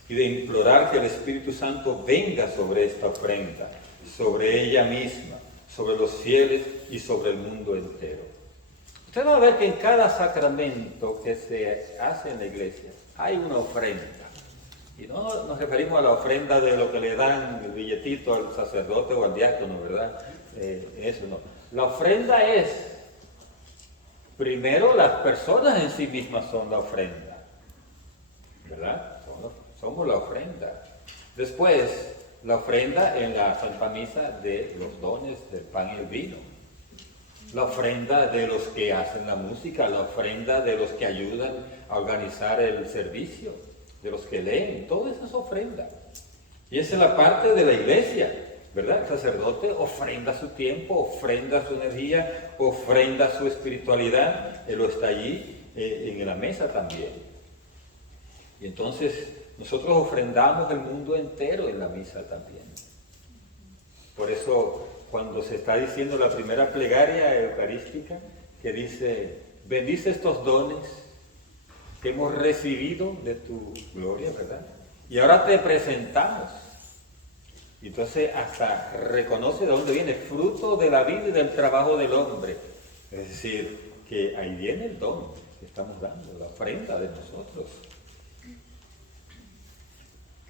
y de implorar que el Espíritu Santo venga sobre esta ofrenda, sobre ella misma, sobre los fieles y sobre el mundo entero. Usted va a ver que en cada sacramento que se hace en la Iglesia hay una ofrenda. Y no nos referimos a la ofrenda de lo que le dan el billetito al sacerdote o al diácono, ¿verdad? Eso no. La ofrenda es, primero, las personas en sí mismas son la ofrenda, ¿verdad? Somos la ofrenda. Después, la ofrenda en la Santa Misa de los dones del pan y el vino. La ofrenda de los que hacen la música, la ofrenda de los que ayudan a organizar el servicio, de los que leen, todo eso es ofrenda. Y esa es la parte de la Iglesia, ¿verdad? El sacerdote ofrenda su tiempo, ofrenda su energía, ofrenda su espiritualidad, él lo está allí en la mesa también. Y entonces nosotros ofrendamos el mundo entero en la misa también. Por eso cuando se está diciendo la primera plegaria eucarística, que dice, bendice estos dones que hemos recibido de tu gloria, ¿verdad? Y ahora te presentamos. Y entonces hasta reconoce de dónde viene, fruto de la vida y del trabajo del hombre. Es decir, que ahí viene el don que estamos dando, la ofrenda de nosotros.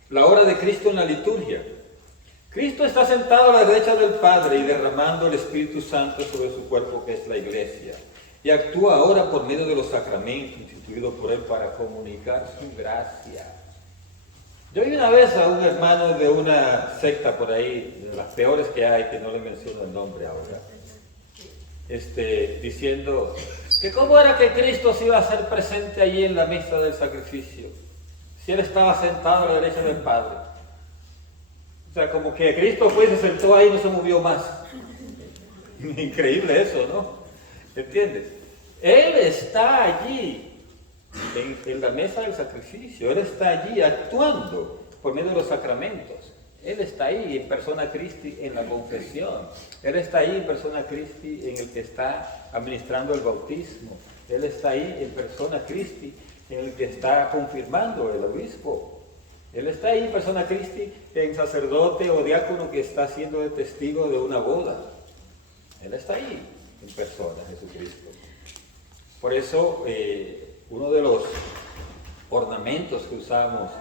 La obra de Cristo en la liturgia. Cristo está sentado a la derecha del Padre y derramando el Espíritu Santo sobre su cuerpo, que es la Iglesia. Y actúa ahora por medio de los sacramentos instituidos por Él para comunicar su gracia. Yo vi una vez a un hermano de una secta por ahí, de las peores que hay, que no le menciono el nombre ahora, diciendo que cómo era que Cristo se iba a hacer presente allí en la mesa del sacrificio, si Él estaba sentado a la derecha del Padre. O sea, como que Cristo fue y se sentó ahí y no se movió más. Increíble eso, ¿no? ¿Entiendes? Él está allí en la mesa del sacrificio. Él está allí actuando por medio de los sacramentos. Él está ahí en persona Christi en la confesión. Él está ahí en persona Christi en el que está administrando el bautismo. Él está ahí en persona Christi en el que está confirmando el obispo. Él está ahí en persona Christi en sacerdote o diácono que está siendo el testigo de una boda. Él está ahí en persona, Jesucristo. Por eso, uno de los ornamentos que usamos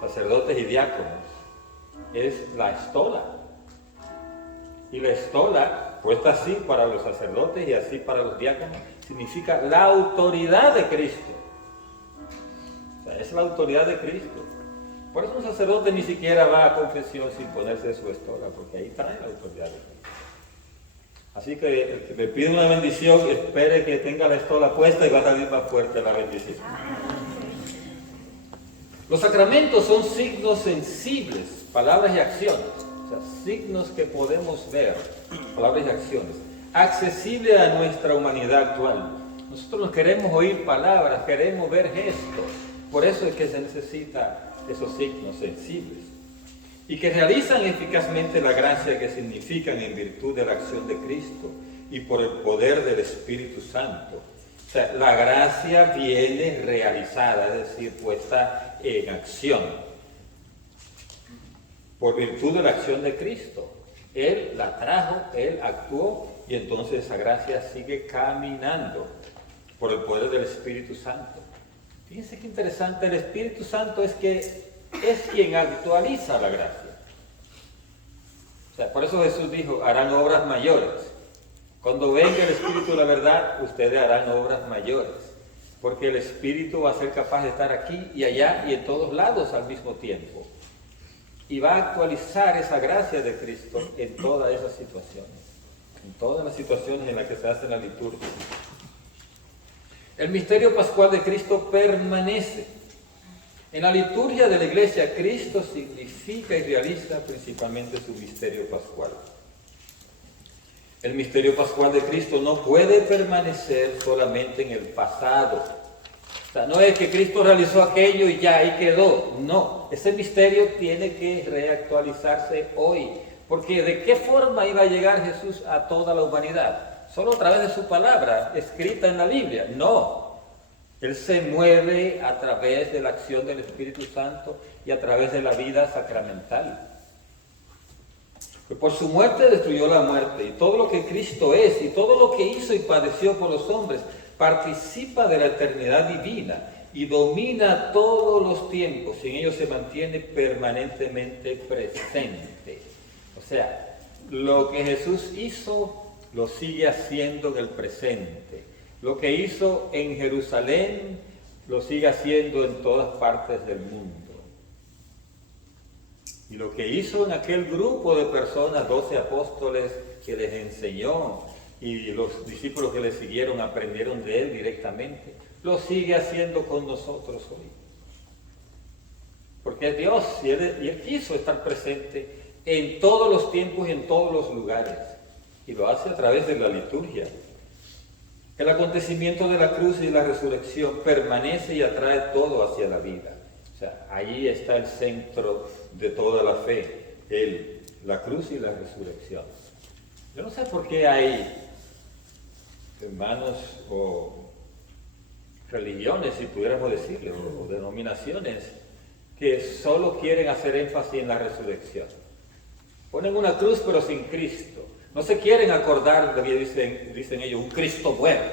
sacerdotes y diáconos es la estola. Y la estola, puesta así para los sacerdotes y así para los diáconos, significa la autoridad de Cristo. O sea, es la autoridad de Cristo. Por eso un sacerdote ni siquiera va a confesión sin ponerse su estola, porque ahí trae la autoridad de Cristo. Así que el que le pide una bendición, espere que tenga la estola puesta y va a salir más fuerte la bendición. Los sacramentos son signos sensibles, palabras y acciones. O sea, signos que podemos ver, palabras y acciones, accesibles a nuestra humanidad actual. Nosotros no queremos oír palabras, queremos ver gestos. Por eso es que se necesita esos signos sensibles y que realizan eficazmente la gracia que significan en virtud de la acción de Cristo y por el poder del Espíritu Santo. O sea, la gracia viene realizada, es decir, puesta en acción, por virtud de la acción de Cristo. Él la trajo, Él actuó y entonces esa gracia sigue caminando por el poder del Espíritu Santo. Fíjense qué interesante, el Espíritu Santo es quien actualiza la gracia. O sea, por eso Jesús dijo, harán obras mayores. Cuando venga el Espíritu de la verdad, ustedes harán obras mayores. Porque el Espíritu va a ser capaz de estar aquí y allá y en todos lados al mismo tiempo. Y va a actualizar esa gracia de Cristo en todas esas situaciones. En todas las situaciones en las que se hace la liturgia. El misterio pascual de Cristo permanece. En la liturgia de la Iglesia, Cristo significa y realiza principalmente su misterio pascual. El misterio pascual de Cristo no puede permanecer solamente en el pasado. O sea, no es que Cristo realizó aquello y ya ahí quedó. No, ese misterio tiene que reactualizarse hoy. Porque ¿de qué forma iba a llegar Jesús a toda la humanidad? ¿Solo a través de su palabra escrita en la Biblia? No. Él se mueve a través de la acción del Espíritu Santo y a través de la vida sacramental. Pues por su muerte destruyó la muerte, y todo lo que Cristo es y todo lo que hizo y padeció por los hombres participa de la eternidad divina y domina todos los tiempos, y en ellos se mantiene permanentemente presente. O sea, lo que Jesús hizo lo sigue haciendo en el presente. Lo que hizo en Jerusalén lo sigue haciendo en todas partes del mundo. Y lo que hizo en aquel grupo de personas, 12 apóstoles que les enseñó y los discípulos que le siguieron aprendieron de él directamente, lo sigue haciendo con nosotros hoy. Porque es Dios y él quiso estar presente en todos los tiempos y en todos los lugares. Y lo hace a través de la liturgia. El acontecimiento de la cruz y la resurrección permanece y atrae todo hacia la vida. O sea, ahí está el centro de toda la fe, la cruz y la resurrección. Yo no sé por qué hay hermanos o religiones, si pudiéramos decirlo, o denominaciones, que solo quieren hacer énfasis en la resurrección. Ponen una cruz pero sin Cristo. No se quieren acordar de que dicen ellos, un Cristo muerto.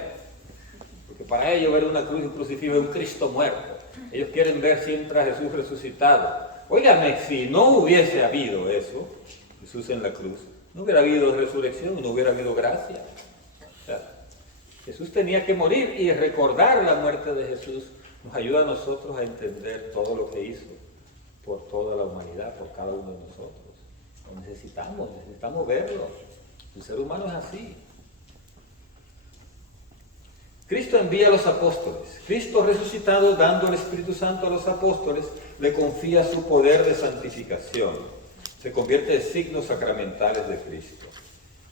Porque para ellos ver una cruz y un crucifijo es un Cristo muerto. Ellos quieren ver siempre a Jesús resucitado. Óigame, si no hubiese habido eso, Jesús en la cruz, no hubiera habido resurrección, no hubiera habido gracia. O sea, Jesús tenía que morir, y recordar la muerte de Jesús nos ayuda a nosotros a entender todo lo que hizo por toda la humanidad, por cada uno de nosotros. Lo necesitamos verlo. El ser humano es así. Cristo envía a los apóstoles. Cristo resucitado, dando el Espíritu Santo a los apóstoles, le confía su poder de santificación. Se convierte en signos sacramentales de Cristo.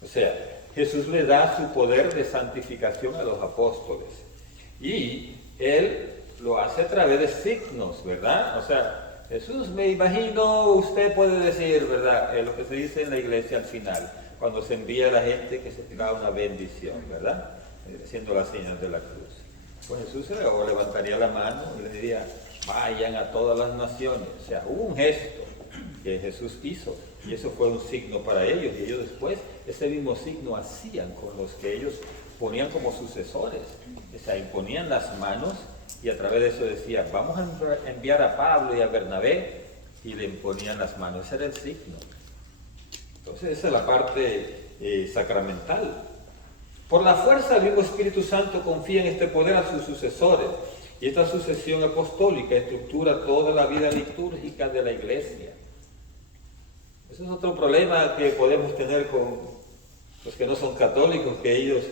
O sea, Jesús le da su poder de santificación a los apóstoles. Y Él lo hace a través de signos, ¿verdad? O sea, Jesús, me imagino, usted puede decir, ¿verdad? Lo que se dice en la iglesia al final, cuando se envía a la gente que se da una bendición, ¿verdad? Haciendo la señal de la cruz. Pues Jesús o levantaría la mano y le diría, vayan a todas las naciones. O sea, hubo un gesto que Jesús hizo y eso fue un signo para ellos. Y ellos después ese mismo signo hacían con los que ellos ponían como sucesores. O sea, imponían las manos y a través de eso decían, vamos a enviar a Pablo y a Bernabé, y le imponían las manos. Ese era el signo. Entonces esa es la parte sacramental. Por la fuerza del mismo Espíritu Santo confía en este poder a sus sucesores. Y esta sucesión apostólica estructura toda la vida litúrgica de la iglesia. Ese es otro problema que podemos tener con los que no son católicos, que ellos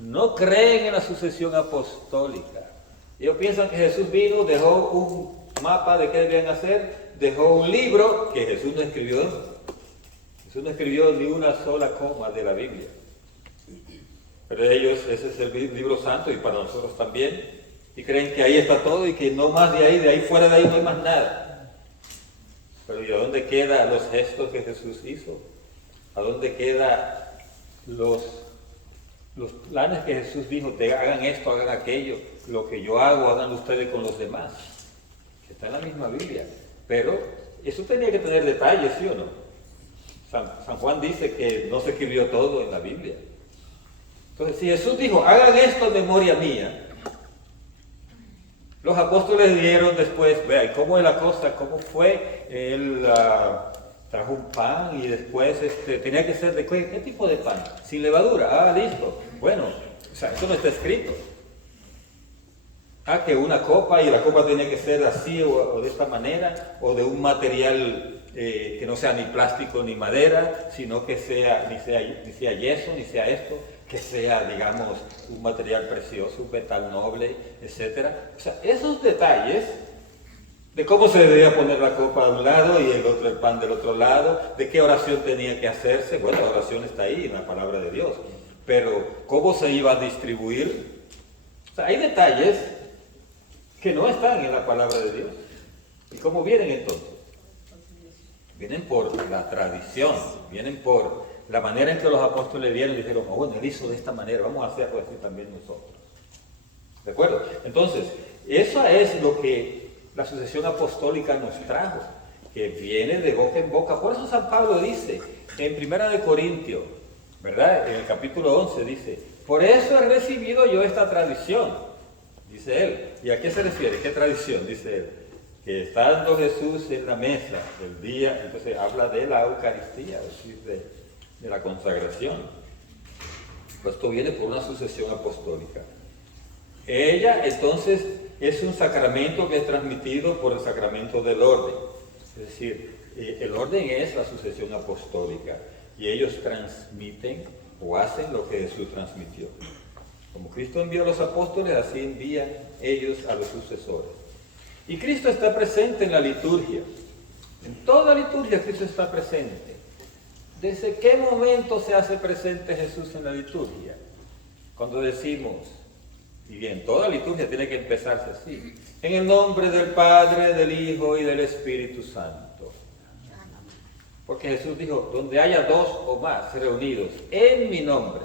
no creen en la sucesión apostólica. Ellos piensan que Jesús vino, dejó un mapa de qué debían hacer, dejó un libro que Jesús no escribió. Jesús no escribió ni una sola coma de la Biblia. Pero ellos, ese es el libro santo y para nosotros también, y creen que ahí está todo y que no más de ahí fuera de ahí no hay más nada. Pero ¿y a dónde quedan los gestos que Jesús hizo? ¿A dónde quedan los planes que Jesús dijo? Hagan esto, hagan aquello, lo que yo hago, hagan ustedes con los demás. Que está en la misma Biblia. Pero eso tenía que tener detalles, ¿sí o no? San Juan dice que no se escribió todo en la Biblia. Entonces, si Jesús dijo, hagan esto en memoria mía, los apóstoles dieron después, vean, ¿cómo es la cosa? ¿Cómo fue? Él trajo un pan y después tenía que ser de ¿qué tipo de pan? Sin levadura. Listo. Bueno, o sea, eso no está escrito. Que una copa y la copa tenía que ser así o de esta manera, o de un material que no sea ni plástico ni madera, sino que ni sea yeso, ni sea esto, que sea, digamos, un material precioso, un metal noble, etc. O sea, esos detalles de cómo se debía poner la copa de un lado y el pan del otro lado, de qué oración tenía que hacerse, bueno, la oración está ahí en la palabra de Dios, pero cómo se iba a distribuir. O sea, hay detalles que no están en la palabra de Dios. ¿Y cómo vienen entonces? Vienen por la tradición, vienen por la manera en que los apóstoles vieron y dijeron, bueno, él hizo de esta manera, vamos a hacerlo así también nosotros. ¿De acuerdo? Entonces, eso es lo que la sucesión apostólica nos trajo, que viene de boca en boca. Por eso San Pablo dice, en 1 Corintios, ¿verdad? En el capítulo 11 dice, por eso he recibido yo esta tradición, dice él. ¿Y a qué se refiere? ¿Qué tradición? Dice él. Que estando Jesús en la mesa del día, entonces habla de la Eucaristía, es decir, de la consagración. Pues esto viene por una sucesión apostólica. Ella entonces es un sacramento que es transmitido por el sacramento del orden. Es decir, el orden es la sucesión apostólica y ellos transmiten o hacen lo que Jesús transmitió. Como Cristo envió a los apóstoles, así envían ellos a los sucesores. Y Cristo está presente en la liturgia. En toda liturgia Cristo está presente. ¿Desde qué momento se hace presente Jesús en la liturgia? Cuando decimos, y bien, toda liturgia tiene que empezarse así, en el nombre del Padre, del Hijo y del Espíritu Santo. Porque Jesús dijo, donde haya dos o más reunidos en mi nombre.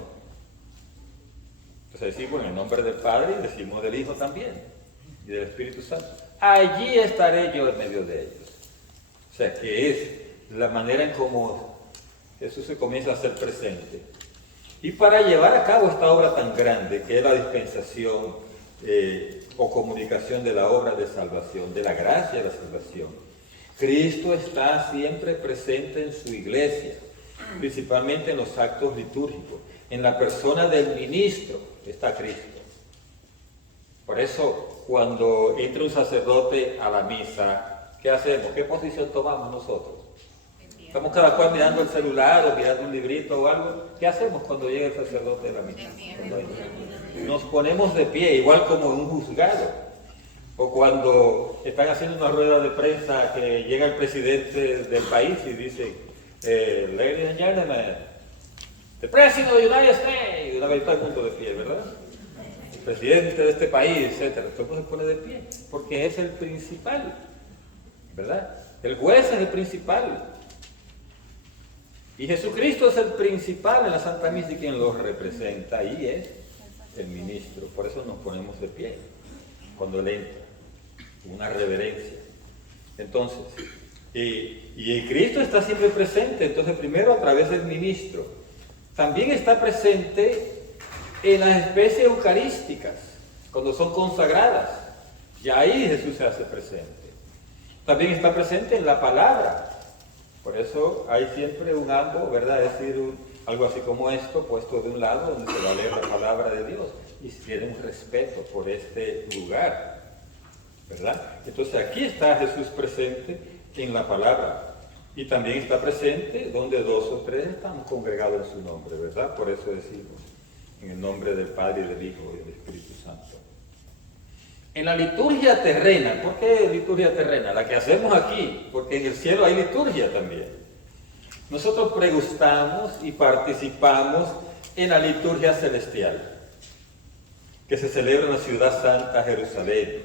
Entonces decimos en el nombre del Padre y decimos del Hijo también y del Espíritu Santo. Allí estaré yo en medio de ellos. O sea, que es la manera en cómo Jesús se comienza a hacer presente. Y para llevar a cabo esta obra tan grande, que es la dispensación o comunicación de la obra de salvación, de la gracia de la salvación, Cristo está siempre presente en su iglesia, principalmente en los actos litúrgicos. En la persona del ministro está Cristo. Por eso, cuando entra un sacerdote a la misa, ¿qué hacemos? ¿Qué posición tomamos nosotros? Estamos cada cual mirando el celular o mirando un librito o algo. ¿Qué hacemos cuando llega el sacerdote a la misa? Nos ponemos de pie, igual como en un juzgado. O cuando están haciendo una rueda de prensa que llega el presidente del país y dice, ladies and gentlemen, the president of the United States. Y una vez todo el mundo de pie, ¿verdad? presidente de este país, etcétera, todo se pone de pie, porque es el principal, ¿verdad? El juez es el principal. Y Jesucristo es el principal en la Santa Misa y quien lo representa ahí es el ministro. Por eso nos ponemos de pie cuando él entra, una reverencia. Entonces, y Cristo está siempre presente, entonces primero a través del ministro. También está presente en las especies eucarísticas, cuando son consagradas. Y ahí Jesús se hace presente. También está presente en la palabra. Por eso hay siempre un ambo, ¿verdad? Es decir, algo así como esto, puesto de un lado donde se va a leer la palabra de Dios. Y tiene un respeto por este lugar, ¿verdad? Entonces aquí está Jesús presente en la palabra. Y también está presente donde 2 o 3 están congregados en su nombre, ¿verdad? Por eso decimos, en el nombre del Padre, y del Hijo y del Espíritu Santo. En la liturgia terrena, ¿por qué liturgia terrena? La que hacemos aquí, porque en el cielo hay liturgia también. Nosotros pregustamos y participamos en la liturgia celestial, que se celebra en la ciudad santa Jerusalén,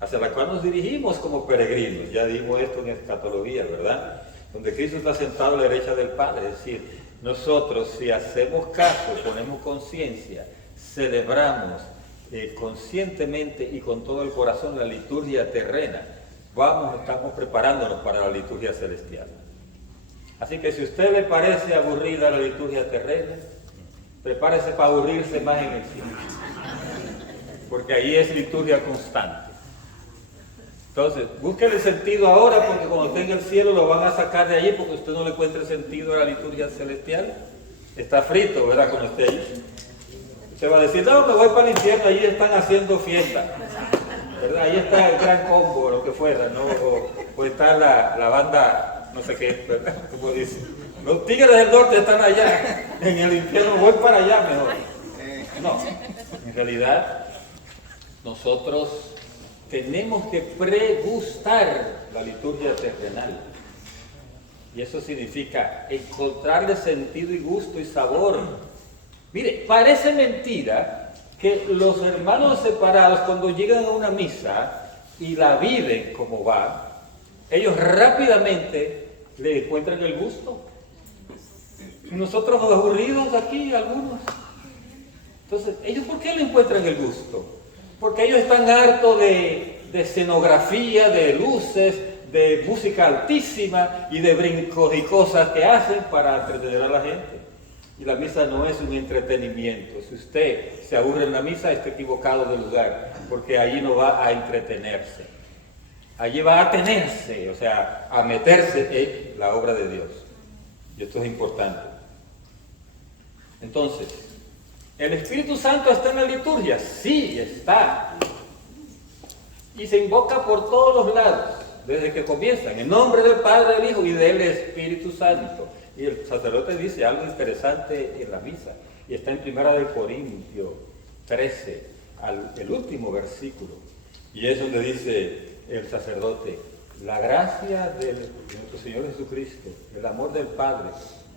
hacia la cual nos dirigimos como peregrinos. Ya dimos esto en escatología, ¿verdad? Donde Cristo está sentado a la derecha del Padre. Es decir, nosotros si hacemos caso, ponemos conciencia, celebramos conscientemente y con todo el corazón la liturgia terrena, estamos preparándonos para la liturgia celestial. Así que si a usted le parece aburrida la liturgia terrena, prepárese para aburrirse más en el cielo, porque ahí es liturgia constante. Entonces, busque el sentido ahora, porque cuando esté en el cielo lo van a sacar de allí, porque usted no le encuentra el sentido a la liturgia celestial. Está frito, ¿verdad? Cuando esté ahí. Se va a decir, no, me voy para el infierno, allí están haciendo fiesta, ¿verdad? Ahí está el gran combo, lo que fuera, ¿no? O está la banda, no sé qué, ¿verdad? Como dice, los tigres del norte están allá, en el infierno, voy para allá mejor. No, en realidad, nosotros tenemos que pregustar la liturgia terrenal. Y eso significa encontrarle sentido y gusto y sabor. Mire, parece mentira que los hermanos separados, cuando llegan a una misa y la viven como va, ellos rápidamente le encuentran el gusto. Y nosotros aburridos aquí, algunos. Entonces, ¿ellos por qué le encuentran el gusto? Porque ellos están hartos de escenografía, de luces, de música altísima y de brincos y cosas que hacen para entretener a la gente. Y la misa no es un entretenimiento. Si usted se aburre en la misa, está equivocado del lugar, porque allí no va a entretenerse. Allí va a tenerse, o sea, a meterse en la obra de Dios. Y esto es importante. Entonces, ¿el Espíritu Santo está en la liturgia? Sí, está. Y se invoca por todos los lados, desde que comienza, en el nombre del Padre, del Hijo y del Espíritu Santo. Y el sacerdote dice algo interesante en la misa, y está en 1 Corintios 13, el último versículo, y es donde dice el sacerdote, la gracia de nuestro Señor Jesucristo, el amor del Padre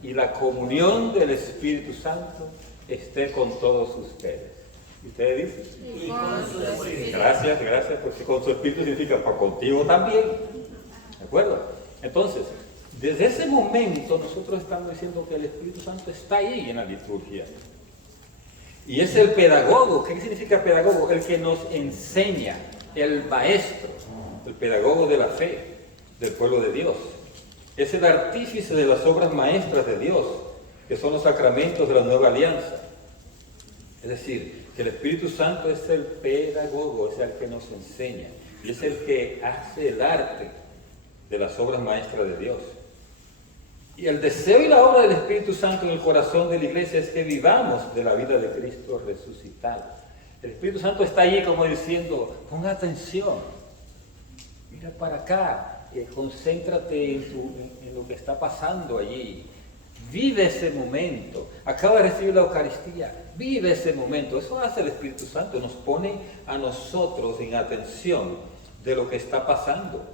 y la comunión del Espíritu Santo esté con todos ustedes. ¿Y ustedes dicen? Y con su espíritu. Gracias, porque con su espíritu significa para contigo también. ¿De acuerdo? Entonces, desde ese momento nosotros estamos diciendo que el Espíritu Santo está ahí en la liturgia. Y es el pedagogo. ¿Qué significa pedagogo? El que nos enseña, el maestro, el pedagogo de la fe del pueblo de Dios. Es el artífice de las obras maestras de Dios, que son los sacramentos de la nueva alianza. Es decir, que el Espíritu Santo es el pedagogo, es el que nos enseña, y es el que hace el arte de las obras maestras de Dios. Y el deseo y la obra del Espíritu Santo en el corazón de la iglesia es que vivamos de la vida de Cristo resucitado. El Espíritu Santo está allí como diciendo, ponga atención, mira para acá, concéntrate en lo que está pasando allí. Vive ese momento. Acaba de recibir la Eucaristía. Vive ese momento. Eso hace el Espíritu Santo. Nos pone a nosotros en atención de lo que está pasando.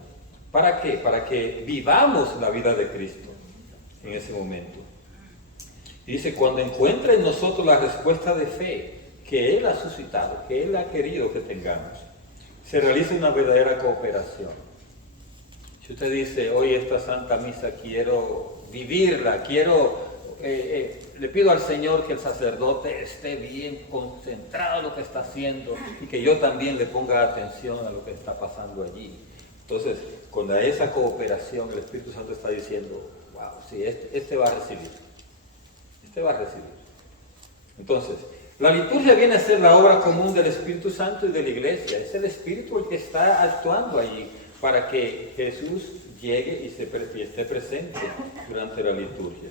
¿Para qué? Para que vivamos la vida de Cristo en ese momento. Y dice, cuando encuentre en nosotros la respuesta de fe que Él ha suscitado, que Él ha querido que tengamos, se realiza una verdadera cooperación. Si usted dice, hoy esta Santa Misa quiero vivirla, le pido al Señor que el sacerdote esté bien concentrado en lo que está haciendo y que yo también le ponga atención a lo que está pasando allí. Entonces, con esa cooperación, el Espíritu Santo está diciendo, wow, sí, este va a recibir. Este va a recibir. Entonces, la liturgia viene a ser la obra común del Espíritu Santo y de la Iglesia. Es el Espíritu el que está actuando allí para que Jesús llegue y esté presente durante la liturgia.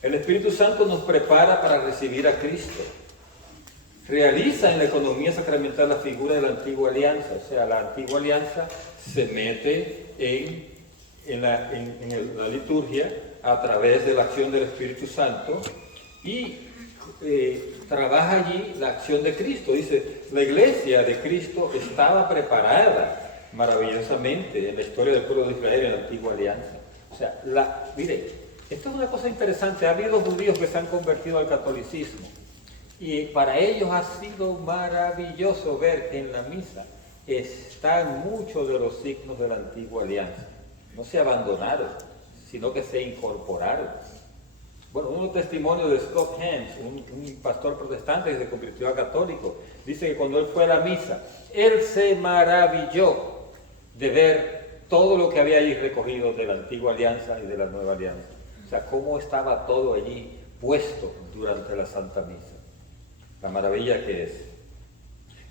El Espíritu Santo nos prepara para recibir a Cristo. Realiza en la economía sacramental la figura de la antigua alianza. O sea, la antigua alianza se mete en la liturgia a través de la acción del Espíritu Santo y trabaja allí la acción de Cristo. Dice, la iglesia de Cristo estaba preparada maravillosamente en la historia del pueblo de Israel en la antigua alianza. O sea, mire, esto es una cosa interesante. Ha habido judíos que se han convertido al catolicismo y para ellos ha sido maravilloso ver que en la misa están muchos de los signos de la antigua alianza. No se abandonaron, sino que se incorporaron. Bueno, un testimonio de Scott Hens, un pastor protestante que se convirtió a católico, dice que cuando él fue a la misa, él se maravilló de ver todo lo que había allí recogido de la antigua alianza y de la nueva alianza. O sea, cómo estaba todo allí puesto durante la Santa Misa. La maravilla que es.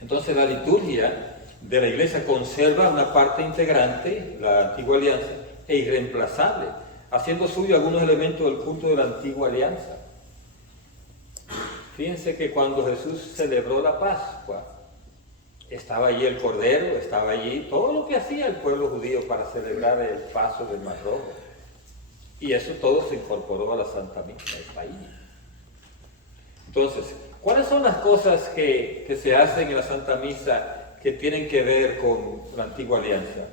Entonces la liturgia de la Iglesia conserva una parte integrante, la antigua alianza, e irreemplazable, haciendo suyo algunos elementos del culto de la antigua alianza. Fíjense que cuando Jesús celebró la Pascua, estaba allí el Cordero, estaba allí todo lo que hacía el pueblo judío para celebrar el paso del Mar Rojo. Y eso todo se incorporó a la Santa Misa, está ahí. Entonces, ¿cuáles son las cosas que se hacen en la Santa Misa que tienen que ver con la antigua alianza?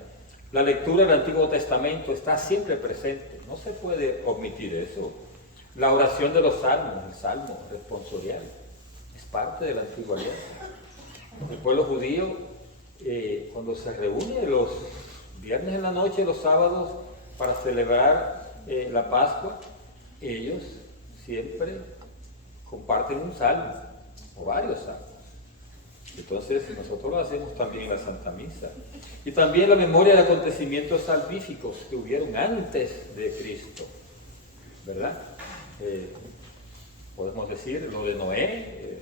La lectura del Antiguo Testamento está siempre presente, no se puede omitir eso. La oración de los salmos, el salmo responsorial, es parte de la antigua alianza. El pueblo judío, cuando se reúne los viernes en la noche, los sábados, para celebrar la Pascua, ellos siempre comparten un salmo, o varios salmos. Entonces, nosotros lo hacemos también en la Santa Misa. Y también la memoria de acontecimientos salvíficos que hubieron antes de Cristo, ¿verdad? Podemos decir lo de Noé,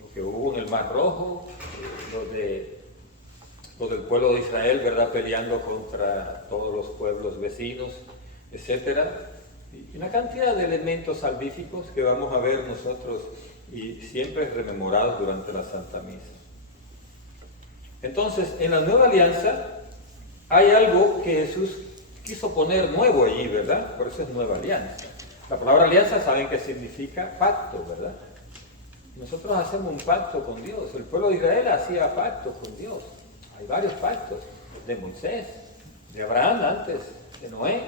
lo que hubo en el Mar Rojo, lo del pueblo de Israel, ¿verdad? Peleando contra todos los pueblos vecinos, etcétera. Y una cantidad de elementos salvíficos que vamos a ver nosotros y siempre rememorados durante la Santa Misa. Entonces, en la nueva alianza hay algo que Jesús quiso poner nuevo allí, ¿verdad? Por eso es nueva alianza. La palabra alianza saben que significa pacto, ¿verdad? Nosotros hacemos un pacto con Dios. El pueblo de Israel hacía pactos con Dios. Hay varios pactos, de Moisés, de Abraham antes, de Noé.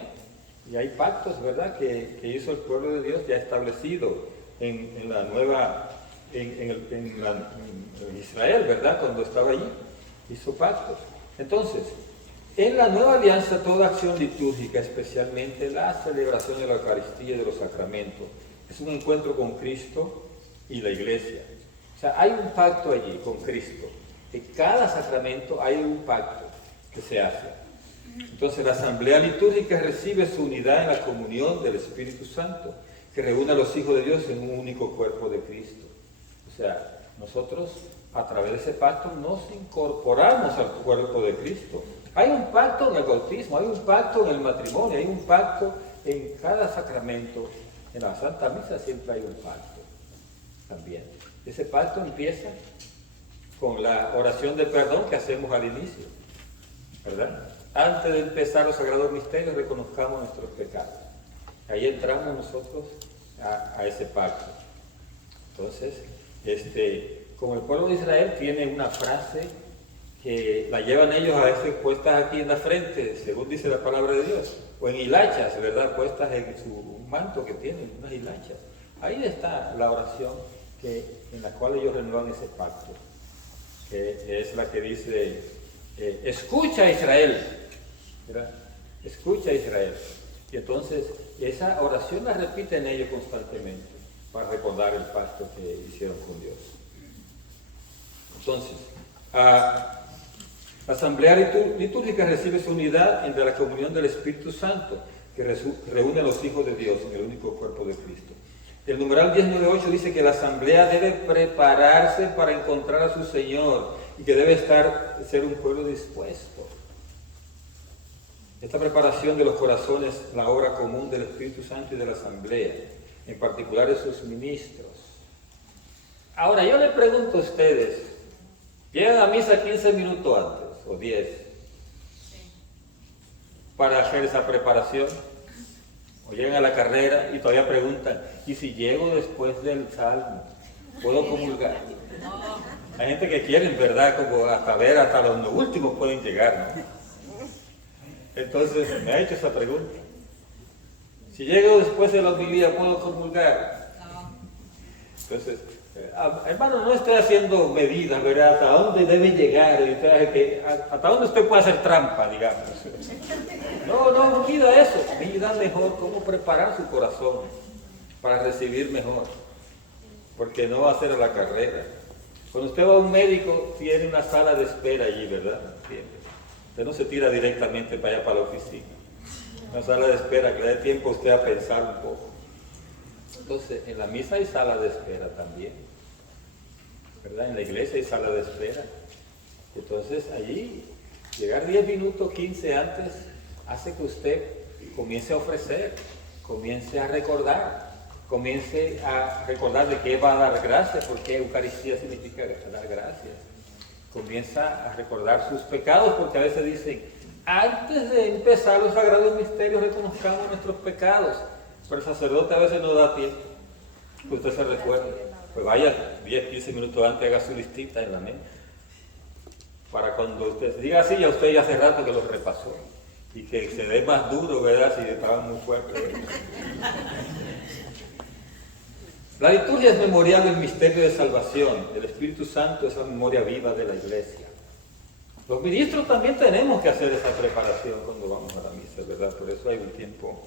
Y hay pactos, ¿verdad?, que hizo el pueblo de Dios ya establecido en la nueva, en Israel, ¿verdad?, cuando estaba allí. Hizo pactos. Entonces, en la nueva alianza, toda acción litúrgica, especialmente la celebración de la Eucaristía y de los sacramentos, es un encuentro con Cristo y la Iglesia. O sea, hay un pacto allí con Cristo. En cada sacramento hay un pacto que se hace. Entonces, la asamblea litúrgica recibe su unidad en la comunión del Espíritu Santo, que reúne a los hijos de Dios en un único cuerpo de Cristo. O sea, nosotros, a través de ese pacto, nos incorporamos al cuerpo de Cristo. Hay un pacto en el bautismo, hay un pacto en el matrimonio, hay un pacto en cada sacramento. En la Santa Misa siempre hay un pacto también. Ese pacto empieza con la oración de perdón que hacemos al inicio, ¿verdad? Antes de empezar los sagrados misterios, reconozcamos nuestros pecados. Ahí entramos nosotros a ese pacto. Entonces, como el pueblo de Israel tiene una frase que la llevan ellos a veces puestas aquí en la frente, según dice la palabra de Dios, o en hilachas, ¿verdad?, puestas en su manto que tienen, unas hilachas. Ahí está la oración en la cual ellos renuevan ese pacto, que es la que dice, escucha Israel, ¿verdad? Escucha Israel. Y entonces esa oración la repiten ellos constantemente para recordar el pacto que hicieron con Dios. Entonces, la asamblea litúrgica recibe su unidad entre la comunión del Espíritu Santo, que reúne a los hijos de Dios en el único cuerpo de Cristo. El numeral 1098 dice que la asamblea debe prepararse para encontrar a su Señor y que debe ser un pueblo dispuesto. Esta preparación de los corazones, la obra común del Espíritu Santo y de la asamblea, en particular de sus ministros. Ahora, yo le pregunto a ustedes, ¿llegan a misa 15 minutos antes o 10 para hacer esa preparación? ¿O llegan a la carrera y todavía preguntan, ¿y si llego después del salmo, puedo comulgar? Hay gente que quiere, ¿verdad?, como hasta los últimos pueden llegar, ¿no? Entonces me ha hecho esa pregunta. Si llego después de la homilía, ¿puedo comulgar? Entonces, hermano, no esté haciendo medidas, ¿verdad? ¿Hasta dónde debe llegar? ¿Hasta dónde usted puede hacer trampa, digamos? No, mida eso. Mida mejor cómo preparar su corazón para recibir mejor. Porque no va a ser a la carrera. Cuando usted va a un médico, tiene una sala de espera allí, ¿verdad? Usted no se tira directamente para allá, para la oficina. Una sala de espera que le dé tiempo a usted a pensar un poco. Entonces, en la misa hay sala de espera también, ¿verdad? En la iglesia hay sala de espera. Entonces, allí, llegar 10 minutos, 15 antes, hace que usted comience a ofrecer, comience a recordar de qué va a dar gracias, porque Eucaristía significa dar gracias. Comienza a recordar sus pecados, porque a veces dicen, antes de empezar los sagrados misterios reconozcamos nuestros pecados, pero el sacerdote a veces no da tiempo que usted se recuerde. Pues vaya 10, 15 minutos antes, haga su listita en la mente, para cuando usted diga así, ya usted ya hace rato que lo repasó, y que se dé más duro, ¿verdad?, si estaban muy fuertes. La liturgia es memorial del misterio de salvación. El Espíritu Santo es la memoria viva de la iglesia. Los ministros también tenemos que hacer esa preparación cuando vamos a la misa, ¿verdad? Por eso hay un tiempo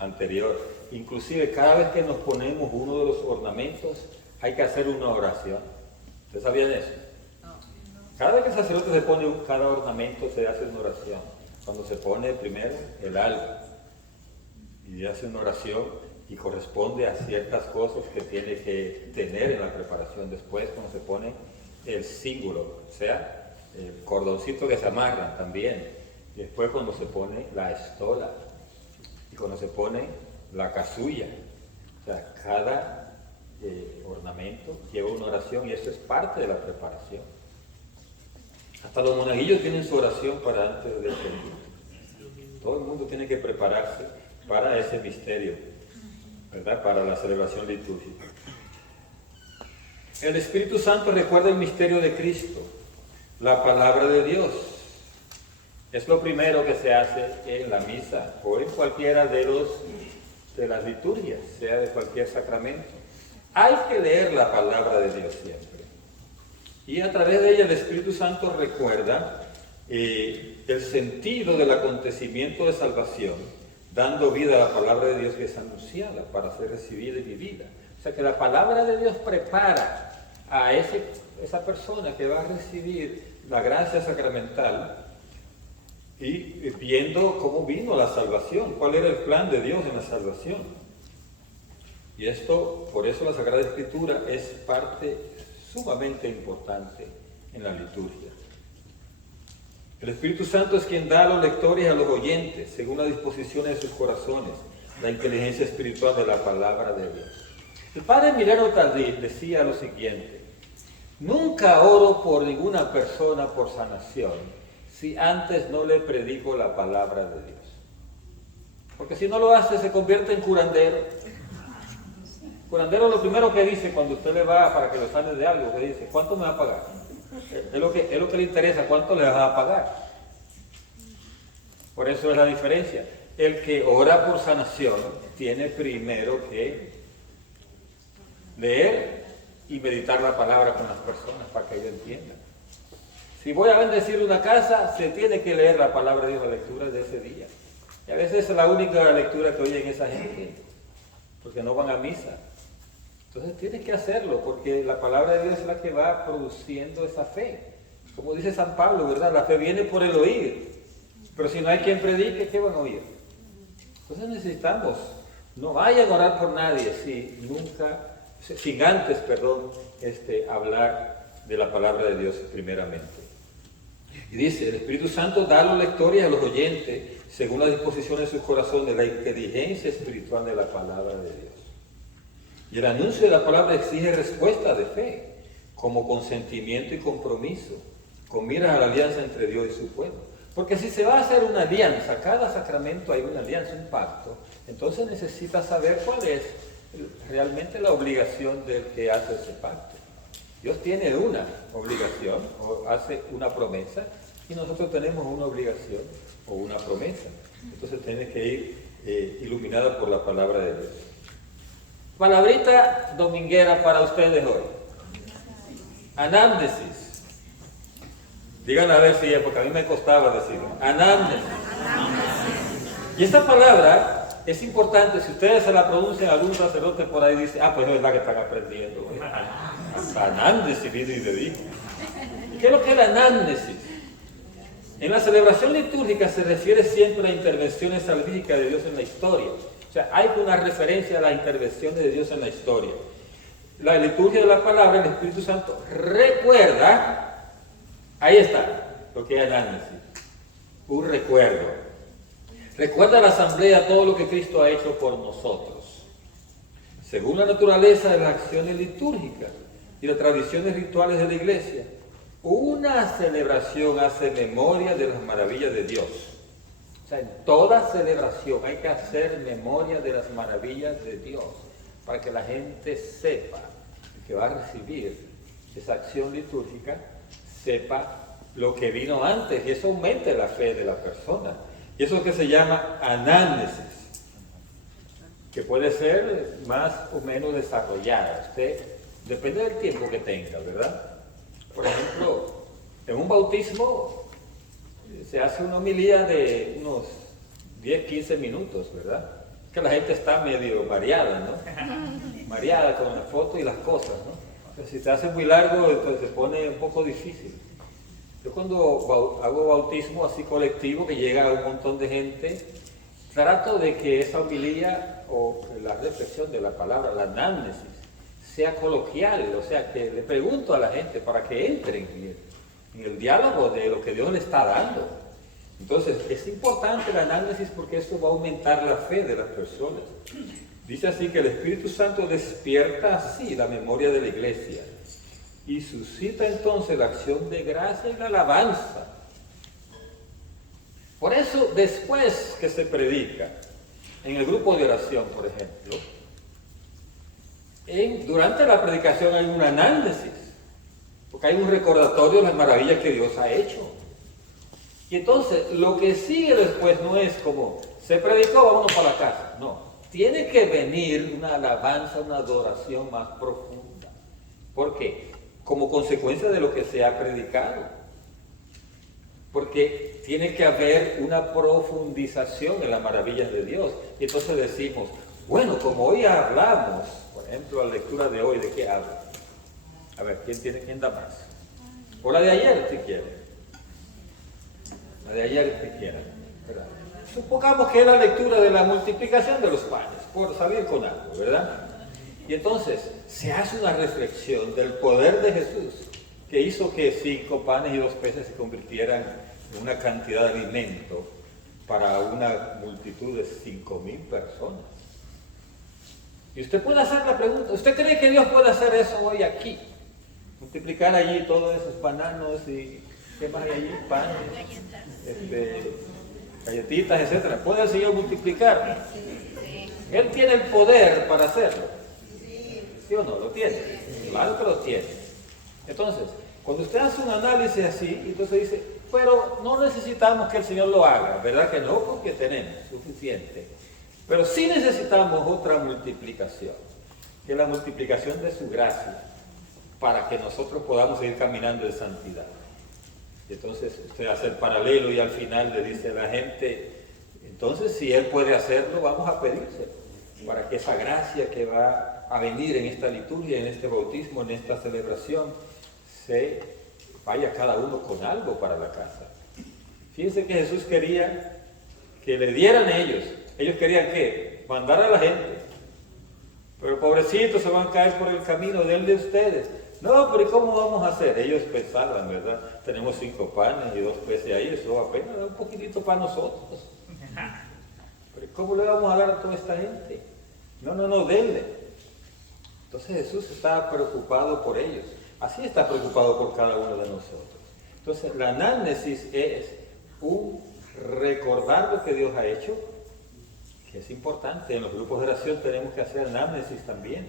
anterior. Inclusive cada vez que nos ponemos uno de los ornamentos, hay que hacer una oración. ¿Ustedes sabían eso? Cada vez que el sacerdote se pone cada ornamento, se hace una oración. Cuando se pone primero el alba, y hace una oración, y corresponde a ciertas cosas que tiene que tener en la preparación. Después, cuando se pone el símbolo, o sea, el cordoncito que se amarran también. Y después cuando se pone la estola, y cuando se pone la casulla. O sea, cada ornamento lleva una oración y eso es parte de la preparación. Hasta los monaguillos tienen su oración para antes de servir. Todo el mundo tiene que prepararse para ese misterio, ¿verdad?, para la celebración litúrgica. El Espíritu Santo recuerda el misterio de Cristo, la palabra de Dios. Es lo primero que se hace en la misa o en cualquiera de las liturgias, sea de cualquier sacramento. Hay que leer la palabra de Dios siempre. Y a través de ella el Espíritu Santo recuerda el sentido del acontecimiento de salvación, dando vida a la palabra de Dios que es anunciada para ser recibida y vivida. O sea que la palabra de Dios prepara a esa persona que va a recibir la gracia sacramental y viendo cómo vino la salvación, cuál era el plan de Dios en la salvación. Y esto, por eso la Sagrada Escritura es parte sumamente importante en la liturgia. El Espíritu Santo es quien da a los lectores y a los oyentes, según la disposición de sus corazones, la inteligencia espiritual de la palabra de Dios. El padre Emiliano Tardif decía lo siguiente: nunca oro por ninguna persona por sanación si antes no le predico la palabra de Dios. Porque si no lo hace, se convierte en curandero. Curandero lo primero que dice cuando usted le va para que lo sane de algo, que dice, ¿cuánto me va a pagar? Es lo que le interesa, ¿cuánto le vas a pagar? Por eso es la diferencia. El que ora por sanación tiene primero que leer y meditar la palabra con las personas para que ellos entiendan. Si voy a bendecir una casa, se tiene que leer la palabra de Dios, la lectura de ese día. Y a veces es la única lectura que oyen esa gente, porque no van a misa. Entonces tienes que hacerlo, porque la palabra de Dios es la que va produciendo esa fe. Como dice San Pablo, ¿verdad? La fe viene por el oír. Pero si no hay quien predique, ¿qué van a oír? Entonces necesitamos, no vayan a orar por nadie sin antes, hablar de la palabra de Dios primeramente. Y dice, el Espíritu Santo da a los lectores y a los oyentes, según la disposición de sus corazones, la inteligencia espiritual de la palabra de Dios. Y el anuncio de la palabra exige respuesta de fe, como consentimiento y compromiso, con miras a la alianza entre Dios y su pueblo. Porque si se va a hacer una alianza, cada sacramento hay una alianza, un pacto, entonces necesita saber cuál es realmente la obligación del que hace ese pacto. Dios tiene una obligación o hace una promesa y nosotros tenemos una obligación o una promesa. Entonces tiene que ir iluminada por la palabra de Dios. Palabrita dominguera para ustedes hoy. Anamnesis. Digan a ver si es, porque a mí me costaba decirlo. Anamnesis. Y esta palabra es importante. Si ustedes se la pronuncian, algún sacerdote por ahí dice, pues es verdad que están aprendiendo. Anamnesis, y le digo. ¿Qué es lo que es la anamnesis? En la celebración litúrgica se refiere siempre a intervenciones salvíficas de Dios en la historia. O sea, hay una referencia a las intervenciones de Dios en la historia. La liturgia de la palabra, el Espíritu Santo recuerda, ahí está, lo que es anamnesis, un recuerdo. Recuerda a la asamblea todo lo que Cristo ha hecho por nosotros. Según la naturaleza de las acciones litúrgicas y las tradiciones rituales de la Iglesia, una celebración hace memoria de las maravillas de Dios. O sea, en toda celebración hay que hacer memoria de las maravillas de Dios para que la gente sepa que va a recibir esa acción litúrgica, sepa lo que vino antes, y eso aumenta la fe de la persona. Y eso es lo que se llama anamnesis, que puede ser más o menos desarrollada. Usted, depende del tiempo que tenga, ¿verdad? Por ejemplo, en un bautismo se hace una homilía de unos 10, 15 minutos, ¿verdad? Que la gente está medio mareada, ¿no? Mareada con la foto y las cosas, ¿no? Pero si se hace muy largo, entonces se pone un poco difícil. Yo cuando hago bautismo así colectivo, que llega a un montón de gente, trato de que esa homilía o la reflexión de la palabra, la anamnesis, sea coloquial, o sea, que le pregunto a la gente para que entren en el diálogo de lo que Dios le está dando. Entonces, es importante la anamnesis porque eso va a aumentar la fe de las personas. Dice así que el Espíritu Santo despierta así la memoria de la Iglesia y suscita entonces la acción de gracia y la alabanza. Por eso, después que se predica, en el grupo de oración, por ejemplo, durante la predicación hay una anamnesis, porque hay un recordatorio de las maravillas que Dios ha hecho. Y entonces, lo que sigue después no es como, se predicó, vámonos para la casa. No, tiene que venir una alabanza, una adoración más profunda. ¿Por qué? Como consecuencia de lo que se ha predicado. Porque tiene que haber una profundización en las maravillas de Dios. Y entonces decimos, bueno, como hoy hablamos, por ejemplo, la lectura de hoy, ¿de qué habla? A ver, ¿quién da más? O la de ayer, si quiere. La de ayer, si quiere. ¿Verdad? Supongamos que es la lectura de la multiplicación de los panes, por salir con algo, ¿verdad? Y entonces se hace una reflexión del poder de Jesús, que hizo que 5 panes y 2 peces se convirtieran en una cantidad de alimento para una multitud de 5,000 personas. Y usted puede hacer la pregunta, ¿usted cree que Dios puede hacer eso hoy aquí? Multiplicar allí todos esos bananos y ¿qué más hay allí? Panes, galletitas, etc. ¿Puede el Señor multiplicar? Él tiene el poder para hacerlo. ¿Sí o no? ¿Lo tiene? Claro que lo tiene. Entonces, cuando usted hace un análisis así, entonces dice, pero no necesitamos que el Señor lo haga, ¿verdad que no? Porque tenemos suficiente. Pero sí necesitamos otra multiplicación, que es la multiplicación de su gracia. para que nosotros podamos seguir caminando en santidad. Entonces usted hace el paralelo y al final le dice a la gente, entonces si Él puede hacerlo, vamos a pedirse para que esa gracia que va a venir en esta liturgia, en este bautismo, en esta celebración, se vaya cada uno con algo para la casa. Fíjense que Jesús quería que le dieran ellos. Ellos querían ¿qué? Mandar a la gente. Pero pobrecitos se van a caer por el camino de ustedes. No, pero ¿cómo vamos a hacer? Ellos pensaban, ¿verdad? Tenemos 5 panes y 2 peces ahí, eso apenas da un poquitito para nosotros. Pero ¿cómo le vamos a dar a toda esta gente? No, denle. Entonces Jesús estaba preocupado por ellos. Así está preocupado por cada uno de nosotros. Entonces la análisis es un recordar lo que Dios ha hecho, que es importante. En los grupos de oración tenemos que hacer análisis también.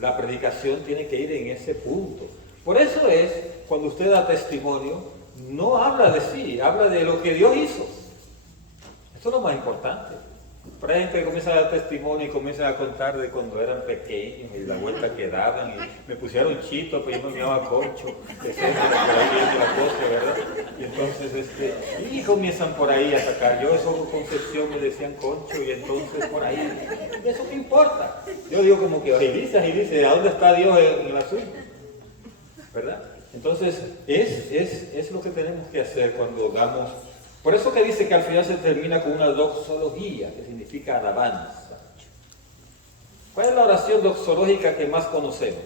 La predicación tiene que ir en ese punto. Por eso es, cuando usted da testimonio, no habla de sí, habla de lo que Dios hizo. Eso es lo más importante. Pero hay gente que comienza a dar testimonio y comienza a contar de cuando eran pequeños y la vuelta que daban y me pusieron chito, pero yo me llamaba Concho, etcétera, por ahí viene la cosa, ¿verdad? Y entonces, y comienzan por ahí a sacar, yo eso con Concepción me decían Concho y entonces por ahí, ¿eso qué importa? Yo digo como que dice, ¿a dónde está Dios en el asunto? ¿Verdad? Entonces, es lo que tenemos que hacer cuando damos. Por eso que dice que al final se termina con una doxología, que significa alabanza. ¿Cuál es la oración doxológica que más conocemos?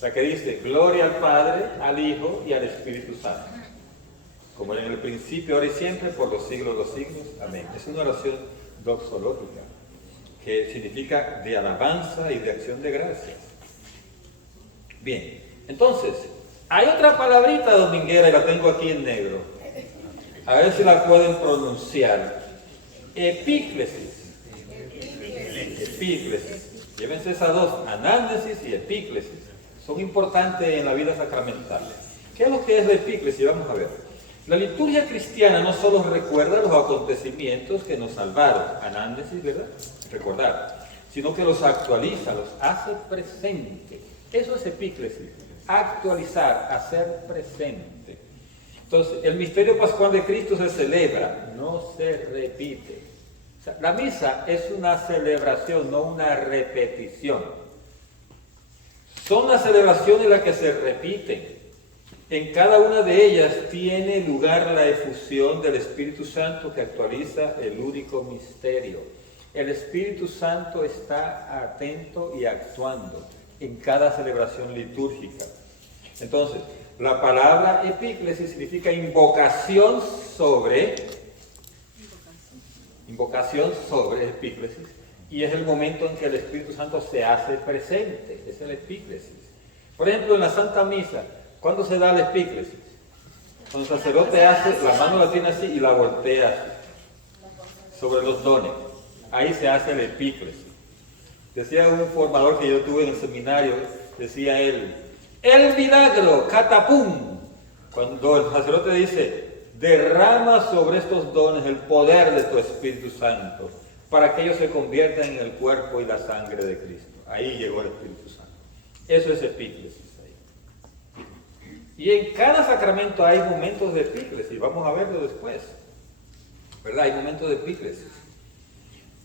La que dice, gloria al Padre, al Hijo y al Espíritu Santo. Como en el principio, ahora y siempre, por los siglos de los siglos. Amén. Es una oración doxológica, que significa de alabanza y de acción de gracias. Bien, entonces, hay otra palabrita dominguera y la tengo aquí en negro. A ver si la pueden pronunciar. Epíclesis. Epíclesis. Llévense esas dos, análisis y epíclesis. Son importantes en la vida sacramental. ¿Qué es lo que es la epíclesis? Vamos a ver. La liturgia cristiana no solo recuerda los acontecimientos que nos salvaron, análisis, ¿verdad? Recordar. Sino que los actualiza, los hace presente. Eso es epíclesis. Actualizar, hacer presente. Entonces, el misterio pascual de Cristo se celebra, no se repite. O sea, la misa es una celebración, no una repetición. Son las celebraciones las que se repiten. En cada una de ellas tiene lugar la efusión del Espíritu Santo que actualiza el único misterio. El Espíritu Santo está atento y actuando en cada celebración litúrgica. Entonces, la palabra epíclesis significa invocación sobre epíclesis, y es el momento en que el Espíritu Santo se hace presente, es el epíclesis. Por ejemplo, en la Santa Misa, ¿cuándo se da la epíclesis? Cuando el sacerdote hace, la mano la tiene así y la voltea así, sobre los dones. Ahí se hace la epíclesis. Decía un formador que yo tuve en el seminario, decía él, el milagro, catapum, cuando el sacerdote dice, derrama sobre estos dones el poder de tu Espíritu Santo, para que ellos se conviertan en el cuerpo y la sangre de Cristo. Ahí llegó el Espíritu Santo. Eso es epíclesis ahí. Y en cada sacramento hay momentos de epíclesis, vamos a verlo después. ¿Verdad? Hay momentos de epíclesis.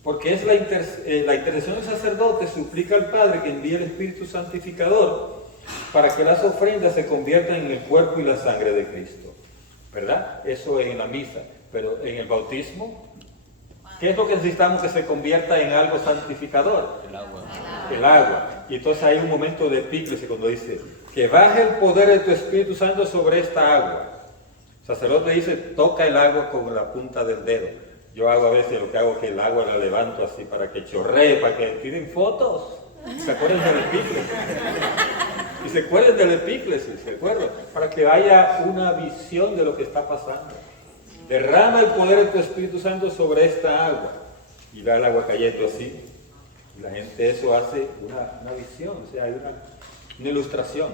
Porque es la intercesión del sacerdote, suplica al Padre que envíe el Espíritu Santificador para que las ofrendas se conviertan en el cuerpo y la sangre de Cristo. ¿Verdad? Eso en la misa. Pero en el bautismo, ¿qué es lo que necesitamos que se convierta en algo santificador? El agua. El agua. Y entonces hay un momento de epíclesis cuando dice, que baje el poder de tu Espíritu Santo sobre esta agua. El sacerdote dice, toca el agua con la punta del dedo. Yo hago a veces lo que hago es que el agua la levanto así para que chorree, para que tiren fotos. ¿Se acuerdan del epíclesis? Y se acuerdan del epíclesis, ¿se acuerdan? Para que haya una visión de lo que está pasando. Derrama el poder de tu Espíritu Santo sobre esta agua. Y va el agua cayendo así. Y la gente eso hace una visión, o sea, hay una ilustración.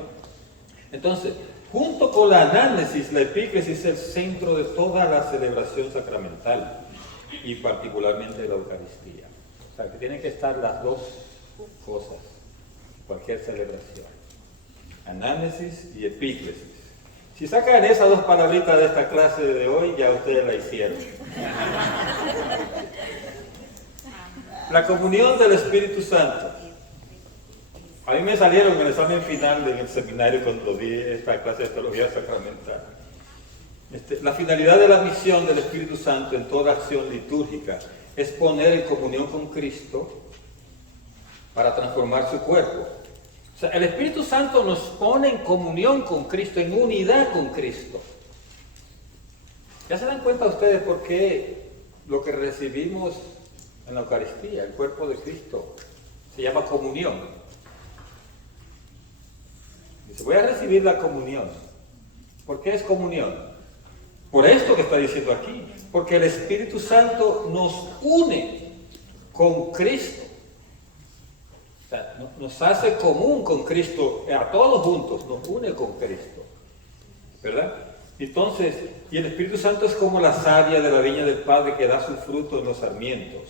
Entonces, junto con la análisis, la epíclesis es el centro de toda la celebración sacramental. Y particularmente la Eucaristía. O sea, que tienen que estar las dos cosas. cualquier celebración. Anánesis y epíclesis. Si sacan esas dos palabritas de esta clase de hoy, ya ustedes la hicieron. La comunión del Espíritu Santo. A mí me salieron en el examen final en el seminario cuando di esta clase de teología sacramental. La finalidad de la misión del Espíritu Santo en toda acción litúrgica es poner en comunión con Cristo para transformar su cuerpo. O sea, el Espíritu Santo nos pone en comunión con Cristo, en unidad con Cristo. ¿Ya se dan cuenta ustedes por qué lo que recibimos en la Eucaristía, el cuerpo de Cristo, se llama comunión? Dice, voy a recibir la comunión. ¿Por qué es comunión? Por esto que está diciendo aquí. Porque el Espíritu Santo nos une con Cristo. O sea, nos hace común con Cristo, a todos juntos, nos une con Cristo. ¿Verdad? Entonces, y el Espíritu Santo es como la savia de la viña del Padre que da su fruto en los sarmientos.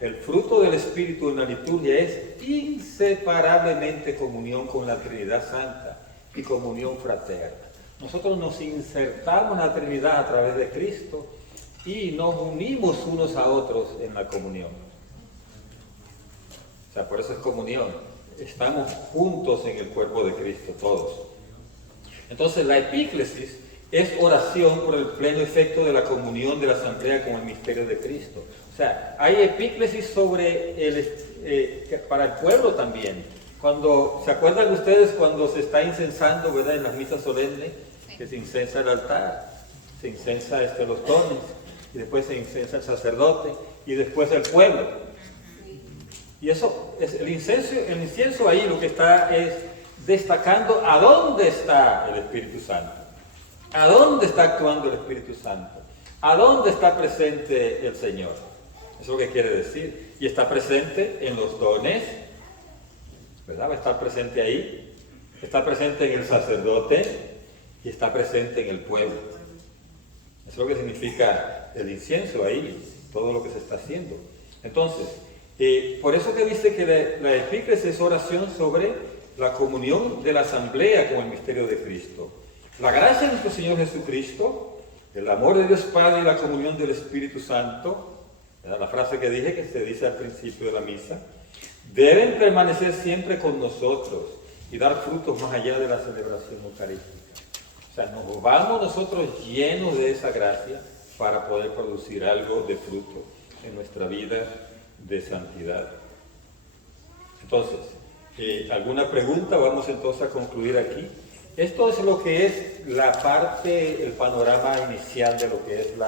El fruto del Espíritu en la liturgia es inseparablemente comunión con la Trinidad Santa y comunión fraterna. Nosotros nos insertamos en la Trinidad a través de Cristo y nos unimos unos a otros en la comunión. O sea, por eso es comunión. Estamos juntos en el cuerpo de Cristo, todos. Entonces, la epíclesis es oración por el pleno efecto de la comunión de la asamblea con el misterio de Cristo. O sea, hay epíclesis sobre para el pueblo también. ¿Se acuerdan ustedes cuando se está incensando, verdad, en las misas solemnes, que se incensa el altar, se incensa los dones, y después se incensa el sacerdote, y después el pueblo? Y eso, el incienso ahí lo que está es destacando a dónde está el Espíritu Santo, a dónde está actuando el Espíritu Santo, a dónde está presente el Señor. Eso es lo que quiere decir. Y está presente en los dones, ¿verdad? Va a estar presente ahí, está presente en el sacerdote y está presente en el pueblo. Eso es lo que significa el incienso ahí, todo lo que se está haciendo. Entonces, por eso que dice que la epíclesis es oración sobre la comunión de la asamblea con el misterio de Cristo. La gracia de nuestro Señor Jesucristo, el amor de Dios Padre y la comunión del Espíritu Santo, la frase que dije que se dice al principio de la misa, deben permanecer siempre con nosotros y dar frutos más allá de la celebración eucarística. O sea, nos vamos nosotros llenos de esa gracia para poder producir algo de fruto en nuestra vida de santidad. Entonces, ¿alguna pregunta? Vamos entonces a concluir aquí. Esto es lo que es la parte, el panorama inicial de lo que es la